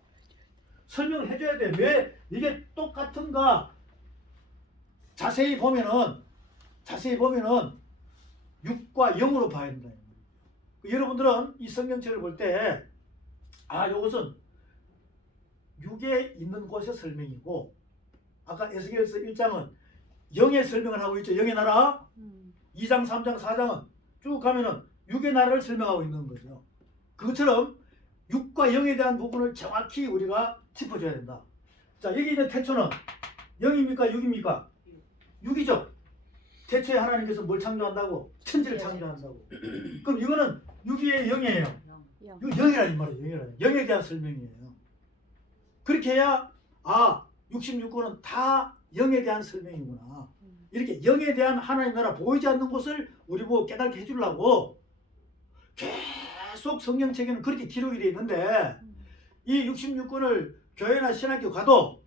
설명을 해줘야 돼. 왜 이게 똑같은가? 자세히 보면은 6과 0으로 봐야 된다. 여러분들은 이 성경책을 볼 때 이것은 6에 있는 곳의 설명이고 아까 에스겔서 1장은 0의 설명을 하고 있죠. 0의 나라. 2장, 3장, 4장은 쭉 가면은 6의 나라를 설명하고 있는 거죠. 그것처럼 6과 0에 대한 부분을 정확히 우리가 짚어줘야 된다. 자, 여기 있는 태초는 0입니까? 6입니까? 6이죠. 태초에 하나님께서 뭘 창조한다고? 천지를 창조한다고. 그럼 이거는 6의 0이에요. 0이라는 말이에요. 0에 대한 설명이에요. 그렇게 해야 66권은 다 0에 대한 설명이구나. 이렇게 0에 대한 하나님 나라 보이지 않는 것을 우리 보고 깨닫게 해주려고 계속 성경책에는 그렇게 기록이 되어 있는데 이 66권을 교회나 신학교 가도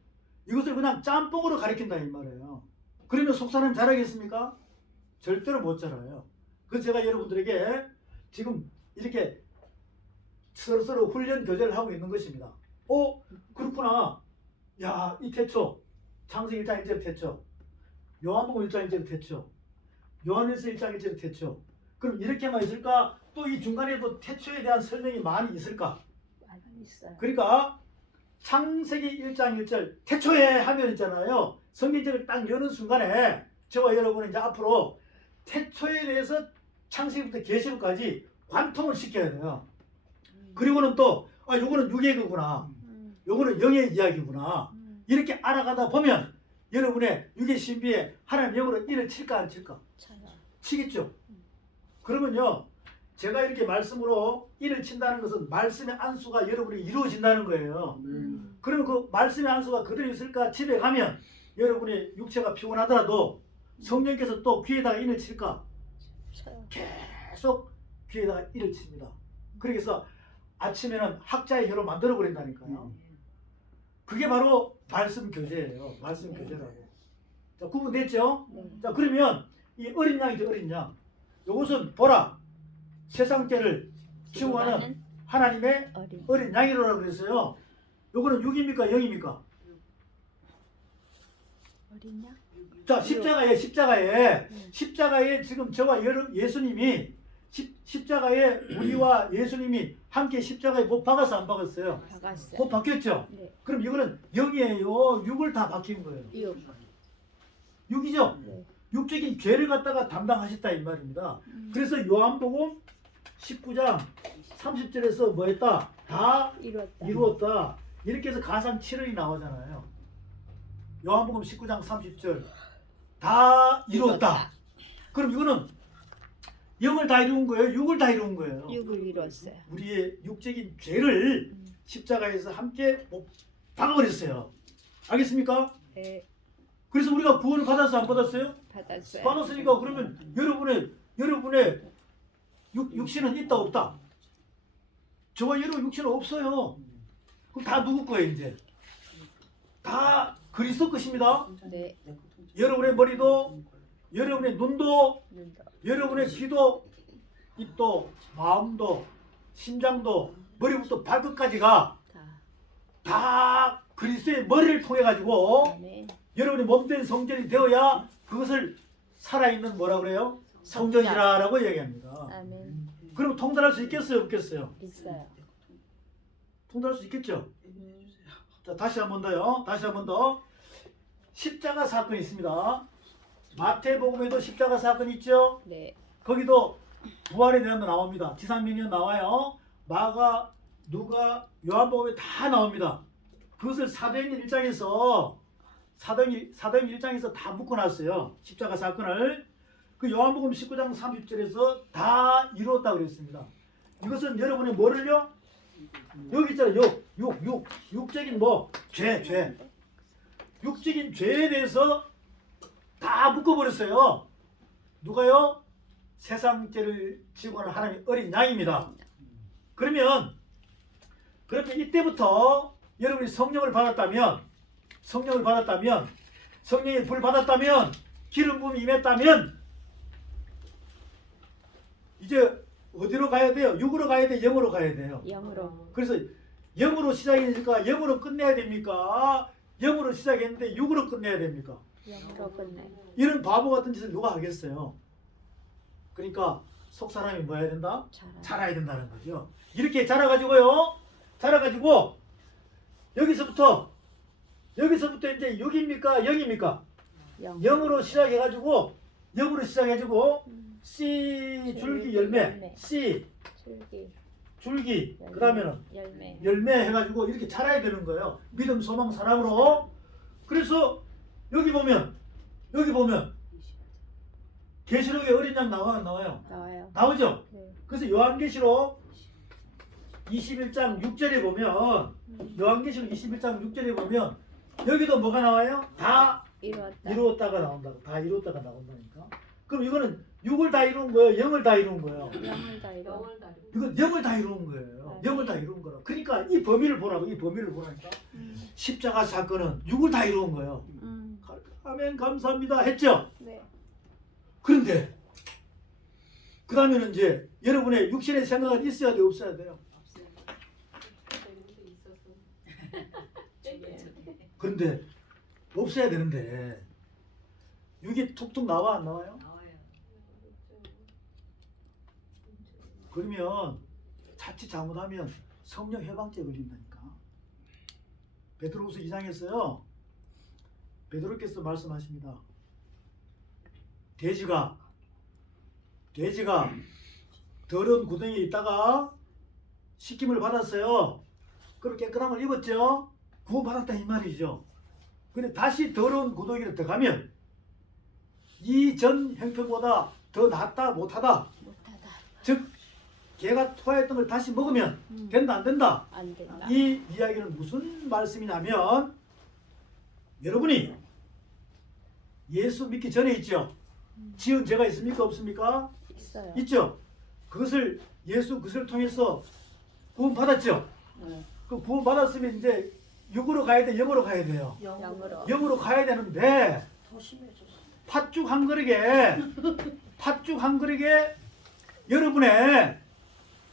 이것을 그냥 짬뽕으로 가리킨다 이 말이에요. 그러면 속사람 잘하겠습니까? 절대로 못 잘해요. 그래서 제가 여러분들에게 지금 이렇게 서로 훈련 교제를 하고 있는 것입니다. 그렇구나. 야, 이 태초 창세기 1장 1절 태초, 요한복음 1장 1절 태초, 요한일서 1장 1절 태초. 그럼 이렇게만 있을까? 또 이 중간에도 태초에 대한 설명이 많이 있을까? 많이 있어요. 그러니까 창세기 1장 1절 태초에 하면 있잖아요. 성경책을 딱 여는 순간에 저와 여러분은 이제 앞으로 태초에 대해서 창세기부터 계시록까지 관통을 시켜야 돼요. 그리고는 또 요거는 육의 거구나. 요거는 영의 이야기구나. 이렇게 알아가다 보면 여러분의 육의 신비에 하나님 영으로 일을 칠까 안 칠까? 쳐요. 치겠죠. 그러면요, 제가 이렇게 말씀으로 일을 친다는 것은 말씀의 안수가 여러분이 이루어진다는 거예요. 그러면 그 말씀의 안수가 그대로 있을까? 집에 가면 여러분의 육체가 피곤하더라도 성령께서 또 귀에다가 인을 칠까? 쳐요. 계속 귀에다가 인을 칩니다. 그래서 아침에는 학자의 혀로 만들어 버린다니까요. 그게 바로 말씀 교제예요. 말씀 교제라고. 자, 구분됐죠? 네. 자, 그러면 이 어린 양이죠, 어린 양. 이것은 보라, 세상죄를 치유하는 하나님의 어린 양이라고 그랬어요. 요거는 6입니까 0입니까? 어린 양? 자, 십자가에 지금 저와 예수님이 십자가에 우리와 예수님이 함께 십자가에 못 박았어 안 박았어요? 박았어요. 못 박혔죠? 네. 그럼 이거는 0이에요. 6을 다 박힌 거예요. 6이죠? 네. 육적인 죄를 갖다가 담당하셨다 이 말입니다. 그래서 요한복음 19장 30절에서 뭐 했다? 다 이루었다. 이루었다. 이렇게 해서 가상 7월이 나오잖아요. 요한복음 19장 30절 다 이루었다. 그럼 이거는 0을 다 이룬 거예요? 6을 다 이룬 거예요? 6을 이루었어요. 우리의 육적인 죄를 십자가에서 함께 박아버렸어요. 알겠습니까? 네. 그래서 우리가 구원을 받았어 안 받았어요? 받았어요. 받았으니까 그러면 여러분의 육신은 있다 없다? 저와 여러분 육신은 없어요. 그럼 다 누구 거예요 이제? 다 그리스도 것입니다. 네. 여러분의 머리도, 여러분의 눈도, 눈도. 여러분의 귀도, 입도, 마음도, 심장도, 머리부터 발끝까지가 다 그리스도의 머리를 통해 가지고 아멘. 여러분이 몸된 성전이 되어야 그것을 살아있는 뭐라 그래요? 성전이라고 얘기합니다. 아멘. 그럼 통달할 수 있겠어요? 없겠어요? 있어요. 통달할 수 있겠죠? 자, 다시 한 번 더요. 다시 한 번 더. 십자가 사건이 있습니다. 마태복음에도 십자가 사건이 있죠? 네. 거기도 부활에 대한 거 나옵니다. 지상명령 나와요. 마가, 누가, 요한복음에 다 나옵니다. 그것을 사도행전 1장에서 사도행전 1장에서 다 묶어놨어요. 십자가 사건을. 그 요한복음 19장 30절에서 다 이루었다고 그랬습니다. 이것은 여러분이 뭐를요? 여기 있잖아요. 육적인 뭐? 죄. 육적인 죄에 대해서 다 묶어버렸어요. 누가요? 세상 죄를 지고하는 하나님의 어린 양입니다. 그러면 이때부터 여러분이 성령을 받았다면, 성령의 불 받았다면, 기름 부음이 임했다면, 이제 어디로 가야 돼요? 6으로 가야 돼? 0으로 가야 돼요? 0으로. 그래서 0으로 시작이니까 0으로 끝내야 됩니까? 0으로 시작했는데 6으로 끝내야 됩니까? 0으로 끝내. 이런 바보 같은 짓을 누가 하겠어요? 그러니까 속 사람이 뭐 해야 된다? 자라야 된다는 거죠. 이렇게 자라가지고 여기서부터 이제 6입니까? 0입니까? 0으로 시작해가지고 씨 줄기 열매 씨 줄기 그다음에는 열매 해가지고 이렇게 자라야 되는 거예요. 믿음 소망 사랑으로. 그래서 여기 보면 계시록에 어린 양 나와요. 나오죠. 네. 그래서 요한계시록 21장 6절에 보면 여기도 뭐가 나와요? 다 이루었다가 나온다고. 다 이루었다가 나온다니까. 그럼 이거는 6을 다 이룬 거예요? 0을 다 이룬 거예요? 0을 다 이루어. 이건 0을 다 이룬 거예요. 0을 다 이룬 거라. 그러니까 이 범위를 보라니까. 십자가 사건은 6을 다 이룬 거예요. 아멘 감사합니다 했죠? 네. 그런데 그 다음에는 이제 여러분의 육신의 생각은 있어야 돼요? 없어야 돼요? 그런데 없어야 되는데 6이 툭툭 나와 안 나와요? 그러면 자칫 잘못하면 성령 해방죄 걸린다니까. 베드로후서 2장에서요. 베드로께서 말씀하십니다. 돼지가 더러운 구덩이에 있다가 씻김을 받았어요. 그리고 깨끗함을 입었죠. 구원받았다 이 말이죠. 근데 다시 더러운 구덩이로 들어가면 이전 형편보다 더 낫다 못하다. 못하다. 즉 개가 토하였던 걸 다시 먹으면 된다 안 된다. 안 된다. 이 이야기는 무슨 말씀이냐면 여러분이 예수 믿기 전에 있죠. 지은 죄가 있습니까 없습니까? 있어요. 있죠. 그것을 예수 그것을 통해서 구원 받았죠. 네. 그 구원 받았으면 이제 육으로 가야 돼, 영으로 가야 돼요. 영으로. 영으로 가야 되는데 더 심해졌어. 팥죽 한 그릇에 여러분의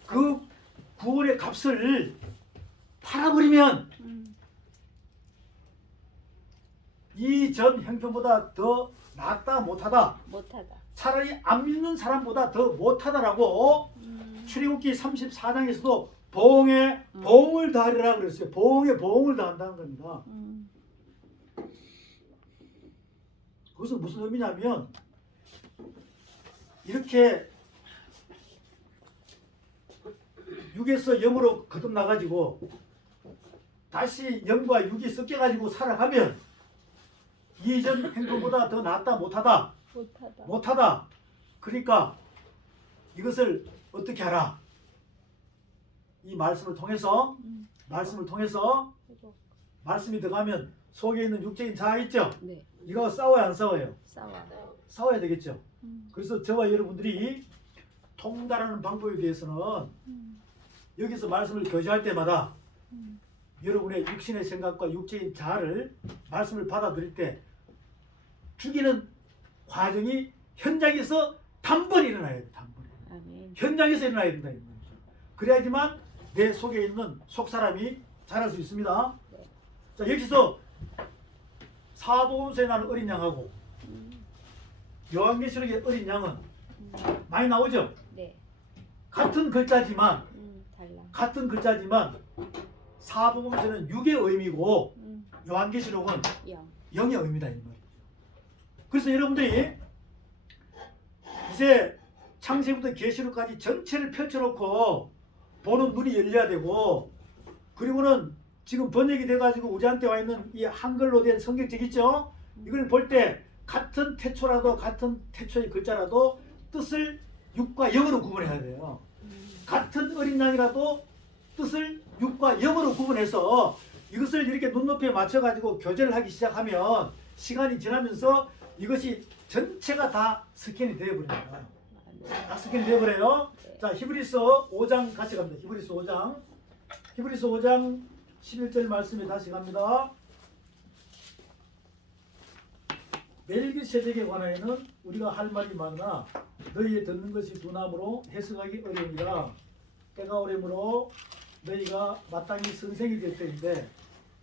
그 구원의 값을 팔아버리면 이전 형편보다 더 낫다 못하다. 못하다. 차라리 안 믿는 사람보다 더 못하다라고 출애굽기 34장에서도 보응에 보응을 다하리라 그랬어요. 보응에 보응을 다한다는 겁니다. 그것은 무슨 의미냐면 이렇게 육에서 영으로 거듭나가지고 다시 영과 육이 섞여가지고 살아가면 이전 행동보다 더 낫다 못하다. 못하다. 그러니까 이것을 어떻게 하라? 이 말씀을 통해서 말씀이 들어가면 속에 있는 육적인 자아 있죠? 네. 이거 싸워야 안 싸워요? 싸워. 싸워야 되겠죠? 그래서 저와 여러분들이 통달하는 방법에 대해서는 여기서 말씀을 교제할 때마다 여러분의 육신의 생각과 육적인 자아를 말씀을 받아들일 때 죽이는 과정이 현장에서 단번에 일어나야 돼. 단번에. 아멘. 현장에서 일어나야 된다. 그래야지만 내 속에 있는 속사람이 자랄 수 있습니다. 자, 여기서 사복음서에 나는 어린 양하고 요한계시록의 어린 양은 많이 나오죠? 네. 같은 글자지만 달라. 사복음서는 6의 의미고 요한계시록은 영. 0의 의미다 이 말이죠. 그래서 여러분들이 이제 창세기부터 계시록까지 전체를 펼쳐놓고 보는 눈이 열려야 되고, 그리고는 지금 번역이 돼가지고 우리한테 와 있는 이 한글로 된 성경책 있죠? 이걸 볼 때 같은 태초라도 같은 태초의 글자라도 뜻을 6과 0으로 구분해야 돼요. 같은 어린 양이라도 뜻을 6과 0으로 구분해서 이것을 이렇게 눈높이에 맞춰가지고 교제를 하기 시작하면 시간이 지나면서 이것이 전체가 다 스캔이 되어버립니다. 다 스캔이 되어버려요. 자, 히브리서 5장 같이 갑니다. 히브리서 5장 11절 말씀에 다시 갑니다. 멜기세덱에 관하여는 우리가 할 말이 많으나 너희의 듣는 것이 둔함으로 해석하기 어려우니라. 때가 오래므로 너희가 마땅히 선생이 될 때인데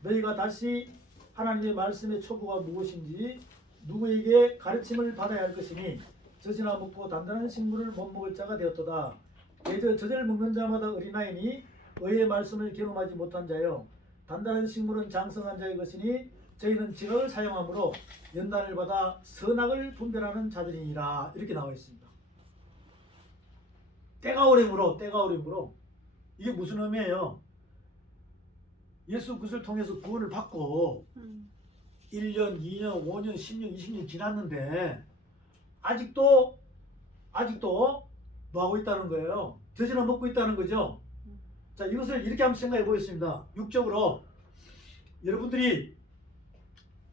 너희가 다시 하나님의 말씀의 초보가 무엇인지 누구에게 가르침을 받아야 할 것이니 젖이나 먹고 단단한 식물을 못 먹을 자가 되었도다. 대저 젖을 먹는 자마다 어린아이니 의의 말씀을 경험하지 못한 자요 단단한 식물은 장성한 자의 것이니 저희는 지각을 사용함으로 연단을 받아 선악을 분별하는 자들이니라. 이렇게 나와 있습니다. 때가 오래므로 이게 무슨 의미예요? 예수 그리스도를 통해서 구원을 받고 1년, 2년, 5년, 10년, 20년 지났는데 아직도 뭐 하고 있다는 거예요? 젖이나 먹고 있다는 거죠. 자, 이것을 이렇게 한번 생각해 보겠습니다. 육적으로 여러분들이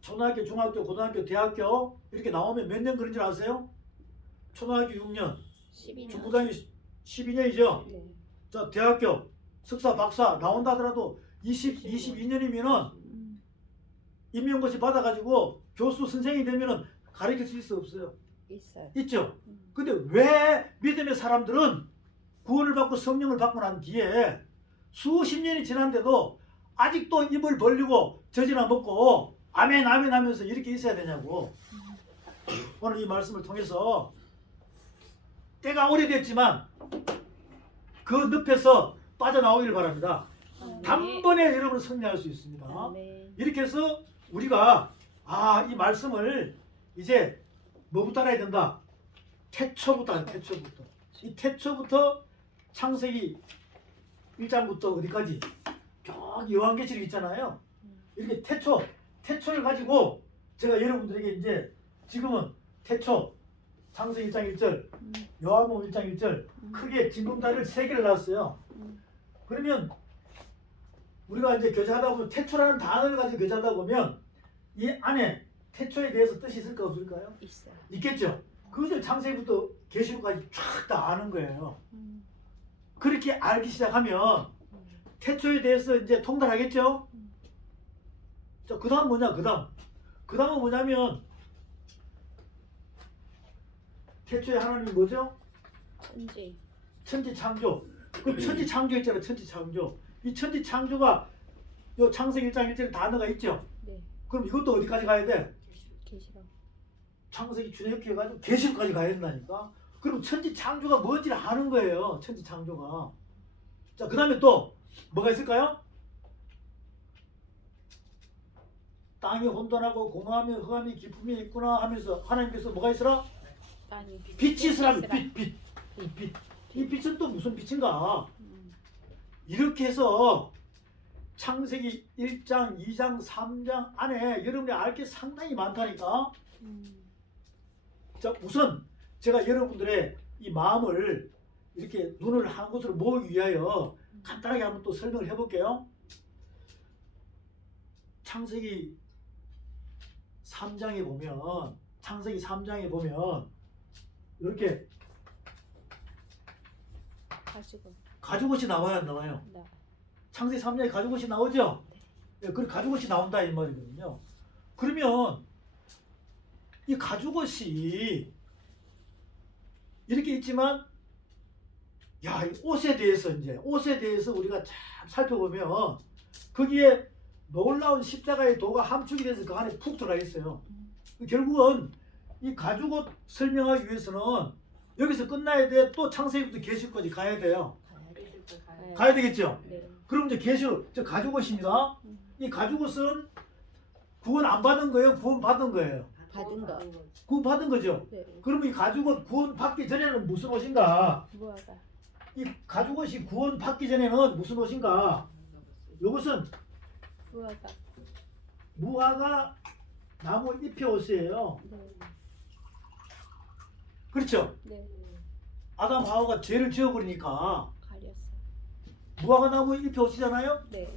초등학교, 중학교, 고등학교, 대학교 이렇게 나오면 몇 년 그런 줄 아세요? 초등학교 6년, 12년. 중고등학교 12년이죠. 네. 자, 대학교 석사, 박사 나온다 하더라도 22년이면은 임명고시 받아가지고 교수 선생이 되면은 가르쳐 줄 수 없어요. 있어요. 있죠. 근데 왜 믿음의 사람들은 구원을 받고 성령을 받고 난 뒤에 수십 년이 지났는데도 아직도 입을 벌리고 젖이나 먹고 아멘 아멘 하면서 이렇게 있어야 되냐고. 오늘 이 말씀을 통해서 때가 오래됐지만 그 늪에서 빠져나오기를 바랍니다. 아멘. 단번에 여러분은 승리할 수 있습니다. 아멘. 이렇게 해서 우리가 이 말씀을 이제 뭐부터 알아야 된다? 태초부터 알아야 돼, 태초부터. 이 태초부터 창세기 1장부터 어디까지? 저기 요한계시록 있잖아요. 이렇게 태초를 가지고 제가 여러분들에게 이제 지금은 태초 창세기 1장 1절 요한복음 1장 1절 크게 징검다리를 3개를 놨어요. 그러면 우리가 이제 교제하다 보면 태초라는 단어를 가지고 교제하다 보면 이 안에 태초에 대해서 뜻이 있을까 없을까요? 있어요. 있겠죠. 그것을 창세기부터 계시록까지 쫙 다 아는 거예요. 그렇게 알기 시작하면 태초에 대해서 이제 통달하겠죠. 자, 그 다음 뭐냐? 그 다음은 뭐냐면 태초에 하나님이 뭐죠? 천지. 천지 창조. 그 천지 창조 있잖아요. 천지 창조. 이 천지 창조가 요 창세기 1장 1절에 단어가 있죠. 네. 그럼 이것도 어디까지 가야 돼? 계시록. 창세기 출애굽기 해가지고 계시록까지 가야 된다니까. 그럼 천지 창조가 뭔지를 아는 거예요. 천지 창조가. 자, 그 다음에 또 뭐가 있을까요? 땅이 혼돈하고 공허하며 흑암이 깊음이 있구나 하면서 하나님께서 뭐가 있으라? 땅이 빛이 있으라. 있으라. 빛. 이 빛은 또 무슨 빛인가? 음. 이렇게 해서 창세기 1장, 2장, 3장 안에 여러분이 알 게 상당히 많다니까. 자, 우선 제가 여러분들의 이 마음을 이렇게 눈을 한 곳으로 모으기 위하여 간단하게 한번 또 설명을 해볼게요. 창세기 3장에 보면 이렇게 가죽옷이 나와요, 안 나와요? 나. 창세기 3장에 가죽옷이 나오죠? 예, 그 가죽옷이 나온다 이 말이거든요. 그러면 이 가죽옷이 이렇게 있지만 야, 이 옷에 대해서 우리가 잘 살펴보면 거기에 놀라운 십자가의 도가 함축이 돼서 그 안에 푹 들어가 있어요. 결국은 이 가죽옷 설명하기 위해서는 여기서 끝나야 돼. 또 창세기부터 계시록까지 가야 돼요. 가야 되겠죠? 네. 그럼 이제 계시록, 저 가죽옷입니다. 이 가죽옷은 구원 안 받은 거예요? 구원 받은 거예요? 받은 거. 구원 받은 거죠? 네. 그러면 이 가죽옷 구원 받기 전에는 무슨 옷인가? 무화과. 이 가죽옷이 구원 받기 전에는 무슨 옷인가? 이것은 무화과. 무화과 나무 잎의 옷이에요. 네. 그렇죠? 네. 아담 하와가 죄를 지어버리니까 가렸어. 무화과 나무 잎의 옷이잖아요? 네.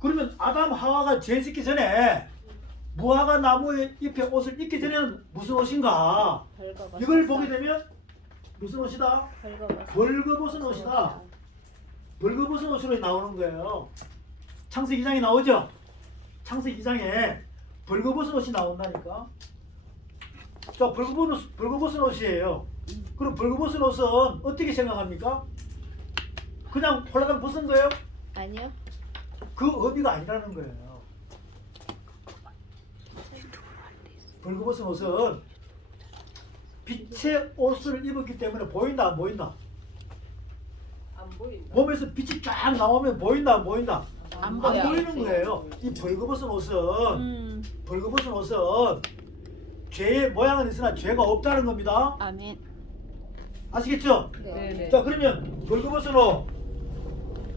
그러면 아담 하와가 죄 짓기 전에 무화과 나무의 잎의 옷을 입기 전에는 무슨 옷인가? 벌거벗. 이걸 보게 되면 무슨 옷이다? 벌거벗. 벌거벗은 옷이다. 벌거벗은 옷으로 나오는 거예요. 창세기 2장에 나오죠? 창세기 2장에 벌거벗은 옷이 나온다니까. 자, 벌거벗은 옷이에요. 그럼 벌거벗은 옷은 어떻게 생각합니까? 그냥 홀라당 벗은 거예요? 아니요. 그 의미가 아니라는 거예요. 벌거벗은 옷은 빛의 옷을 입었기 때문에 보인다 안 보인다? 안 보인다. 몸에서 빛이 쫙 나오면 보인다 안 보인다? 안 안 보여. 보이는 거예요. 이 벌거벗은 옷은 벌거벗은 옷은 죄의 모양은 있으나 죄가 없다는 겁니다. 아멘. 아시겠죠? 네. 자, 그러면 벌거벗은 옷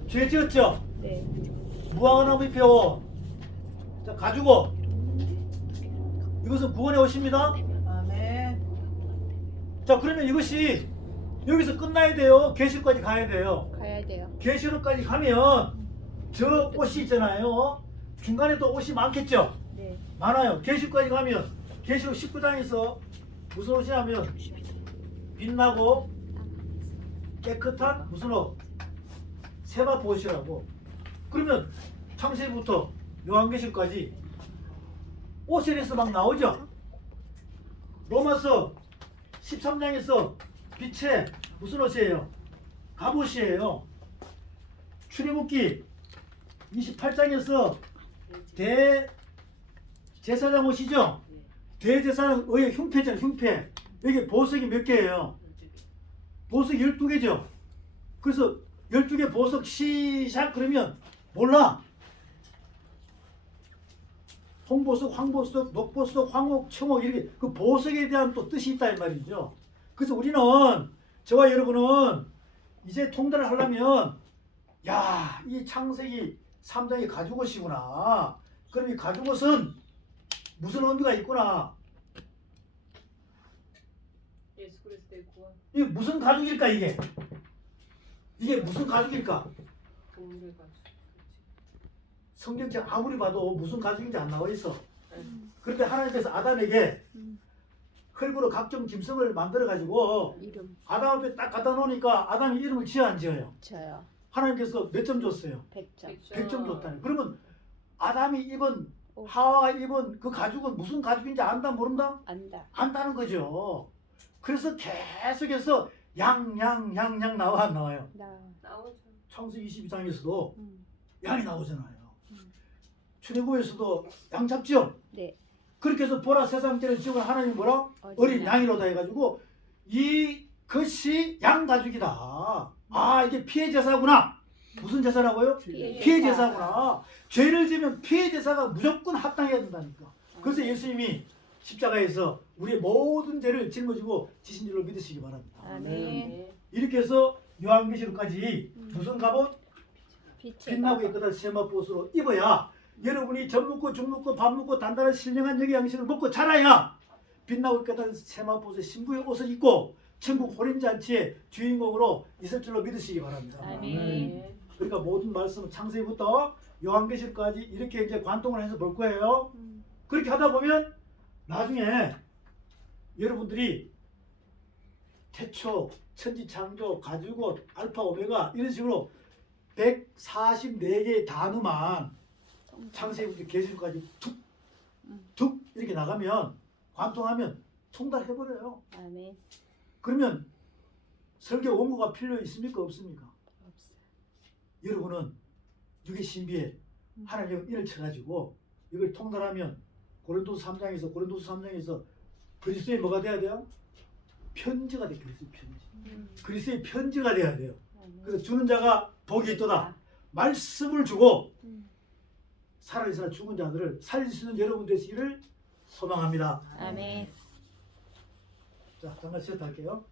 죄 지었죠? 네. 무화과나무 잎의 옷, 자, 가죽옷, 이것은 구원의 옷입니다. 아멘. 자, 그러면 이것이 여기서 끝나야 돼요? 계시록까지 가야 돼요? 가야 돼요. 계시록까지 가면 저 옷이 있잖아요. 중간에 또 옷이 많겠죠? 네. 많아요. 계시록까지 가면 계시록 19장에서 무슨 옷이냐면 빛나고 깨끗한 무슨 옷? 세바포 옷이라고. 그러면 창세기부터 요한계시록까지 옷에 대해서 막 나오죠. 로마서 13장에서 빛의 무슨 옷이에요? 갑옷이에요. 출애굽기 28장에서 대제사장 옷이죠. 대제사장의 흉패잖아요. 흉패. 여기 보석이 몇 개예요? 보석이 12개죠. 그래서 12개 보석 시작 그러면 몰라. 홍보석, 황보석, 녹보석, 황옥, 청옥 이렇게 그 보석에 대한 또 뜻이 있다 이 말이죠. 그래서 우리는 저와 여러분은 이제 통달을 하려면 야, 이 창세기 3장이 가죽옷이구나. 그럼 이 가죽옷은 무슨 의미가 있구나. 예수 그리스도의 구원, 이게 무슨 가죽일까 이게? 이게 무슨 가죽일까? 동물의 가죽. 성경책 아무리 봐도 무슨 가죽인지 안 나와 있어. 음. 그런데 하나님께서 아담에게 음. 흙으로 각종 짐승을 만들어 가지고 이름 아담 앞에 딱 갖다 놓으니까 아담이 이름을 지어 안 지어요? 저요. 하나님께서 몇 점 줬어요? 100점. 100점 줬다니. 그러면 아담이 입은 오. 하와가 입은 그 가죽은 무슨 가죽인지 안다 모른다? 안다. 안다는 거죠. 그래서 계속해서 양 나와 안 나와요? 나오죠. 창세기 22장에서도 음. 양이 나오잖아요. 음. 출애굽에서도 양 잡죠. 네. 그렇게 해서 보라 세상죄를 지은 하나님이 뭐라? 어린 양이로다 해가지고 이것이 양 가죽이다. 아 이게 피해 제사구나. 무슨 제사라고요? 피해 제사구나. 죄를 지면 피해 제사가 무조건 합당해야 된다니까. 그래서 예수님이 십자가에서 우리의 모든 죄를 짊어지고 지신 줄로 믿으시기 바랍니다. 아멘. 네. 이렇게 해서 요한계시록까지 음. 무슨 갑옷? 빛의 빛나고 가죽. 깨끗한 세마포스로 입어야 여러분이 젖 먹고 죽 먹고 밥 먹고 단단한 신령한 영의 양식을 먹고 자라야 빛나고 깨끗한 세마포스의 신부의 옷을 입고 천국 호림잔치의 주인공으로 있을 줄로 믿으시기 바랍니다. 아멘. 네. 그러니까 모든 말씀은 창세기부터 요한계시록까지 이렇게 이제 관통을 해서 볼 거예요. 음. 그렇게 하다 보면 나중에 여러분들이 태초, 천지창조, 가죽옷, 알파, 오메가 이런 식으로 144개의 단어만 창세기부터 계시록까지 툭 이렇게 나가면 관통하면 통달해버려요. 아멘. 그러면 설교 원고가 필요 있습니까? 없습니까? 없어. 여러분은 육의 신비에 하나님 일을 쳐가지고 이걸 통달하면 고린도서 3장에서 그리스도의 뭐가 돼야 돼요? 편지가 돼. 그리스도의 편지. 그리스도의 편지가 돼야 돼요. 아멘. 그래서 주는 자가 복이 있도다. 말씀을 주고 음. 살아있으나 죽은 자들을 살릴 수 있는 여러분 되시기를 소망합니다. 아멘. 자, 잠깐 쉬었다 할게요.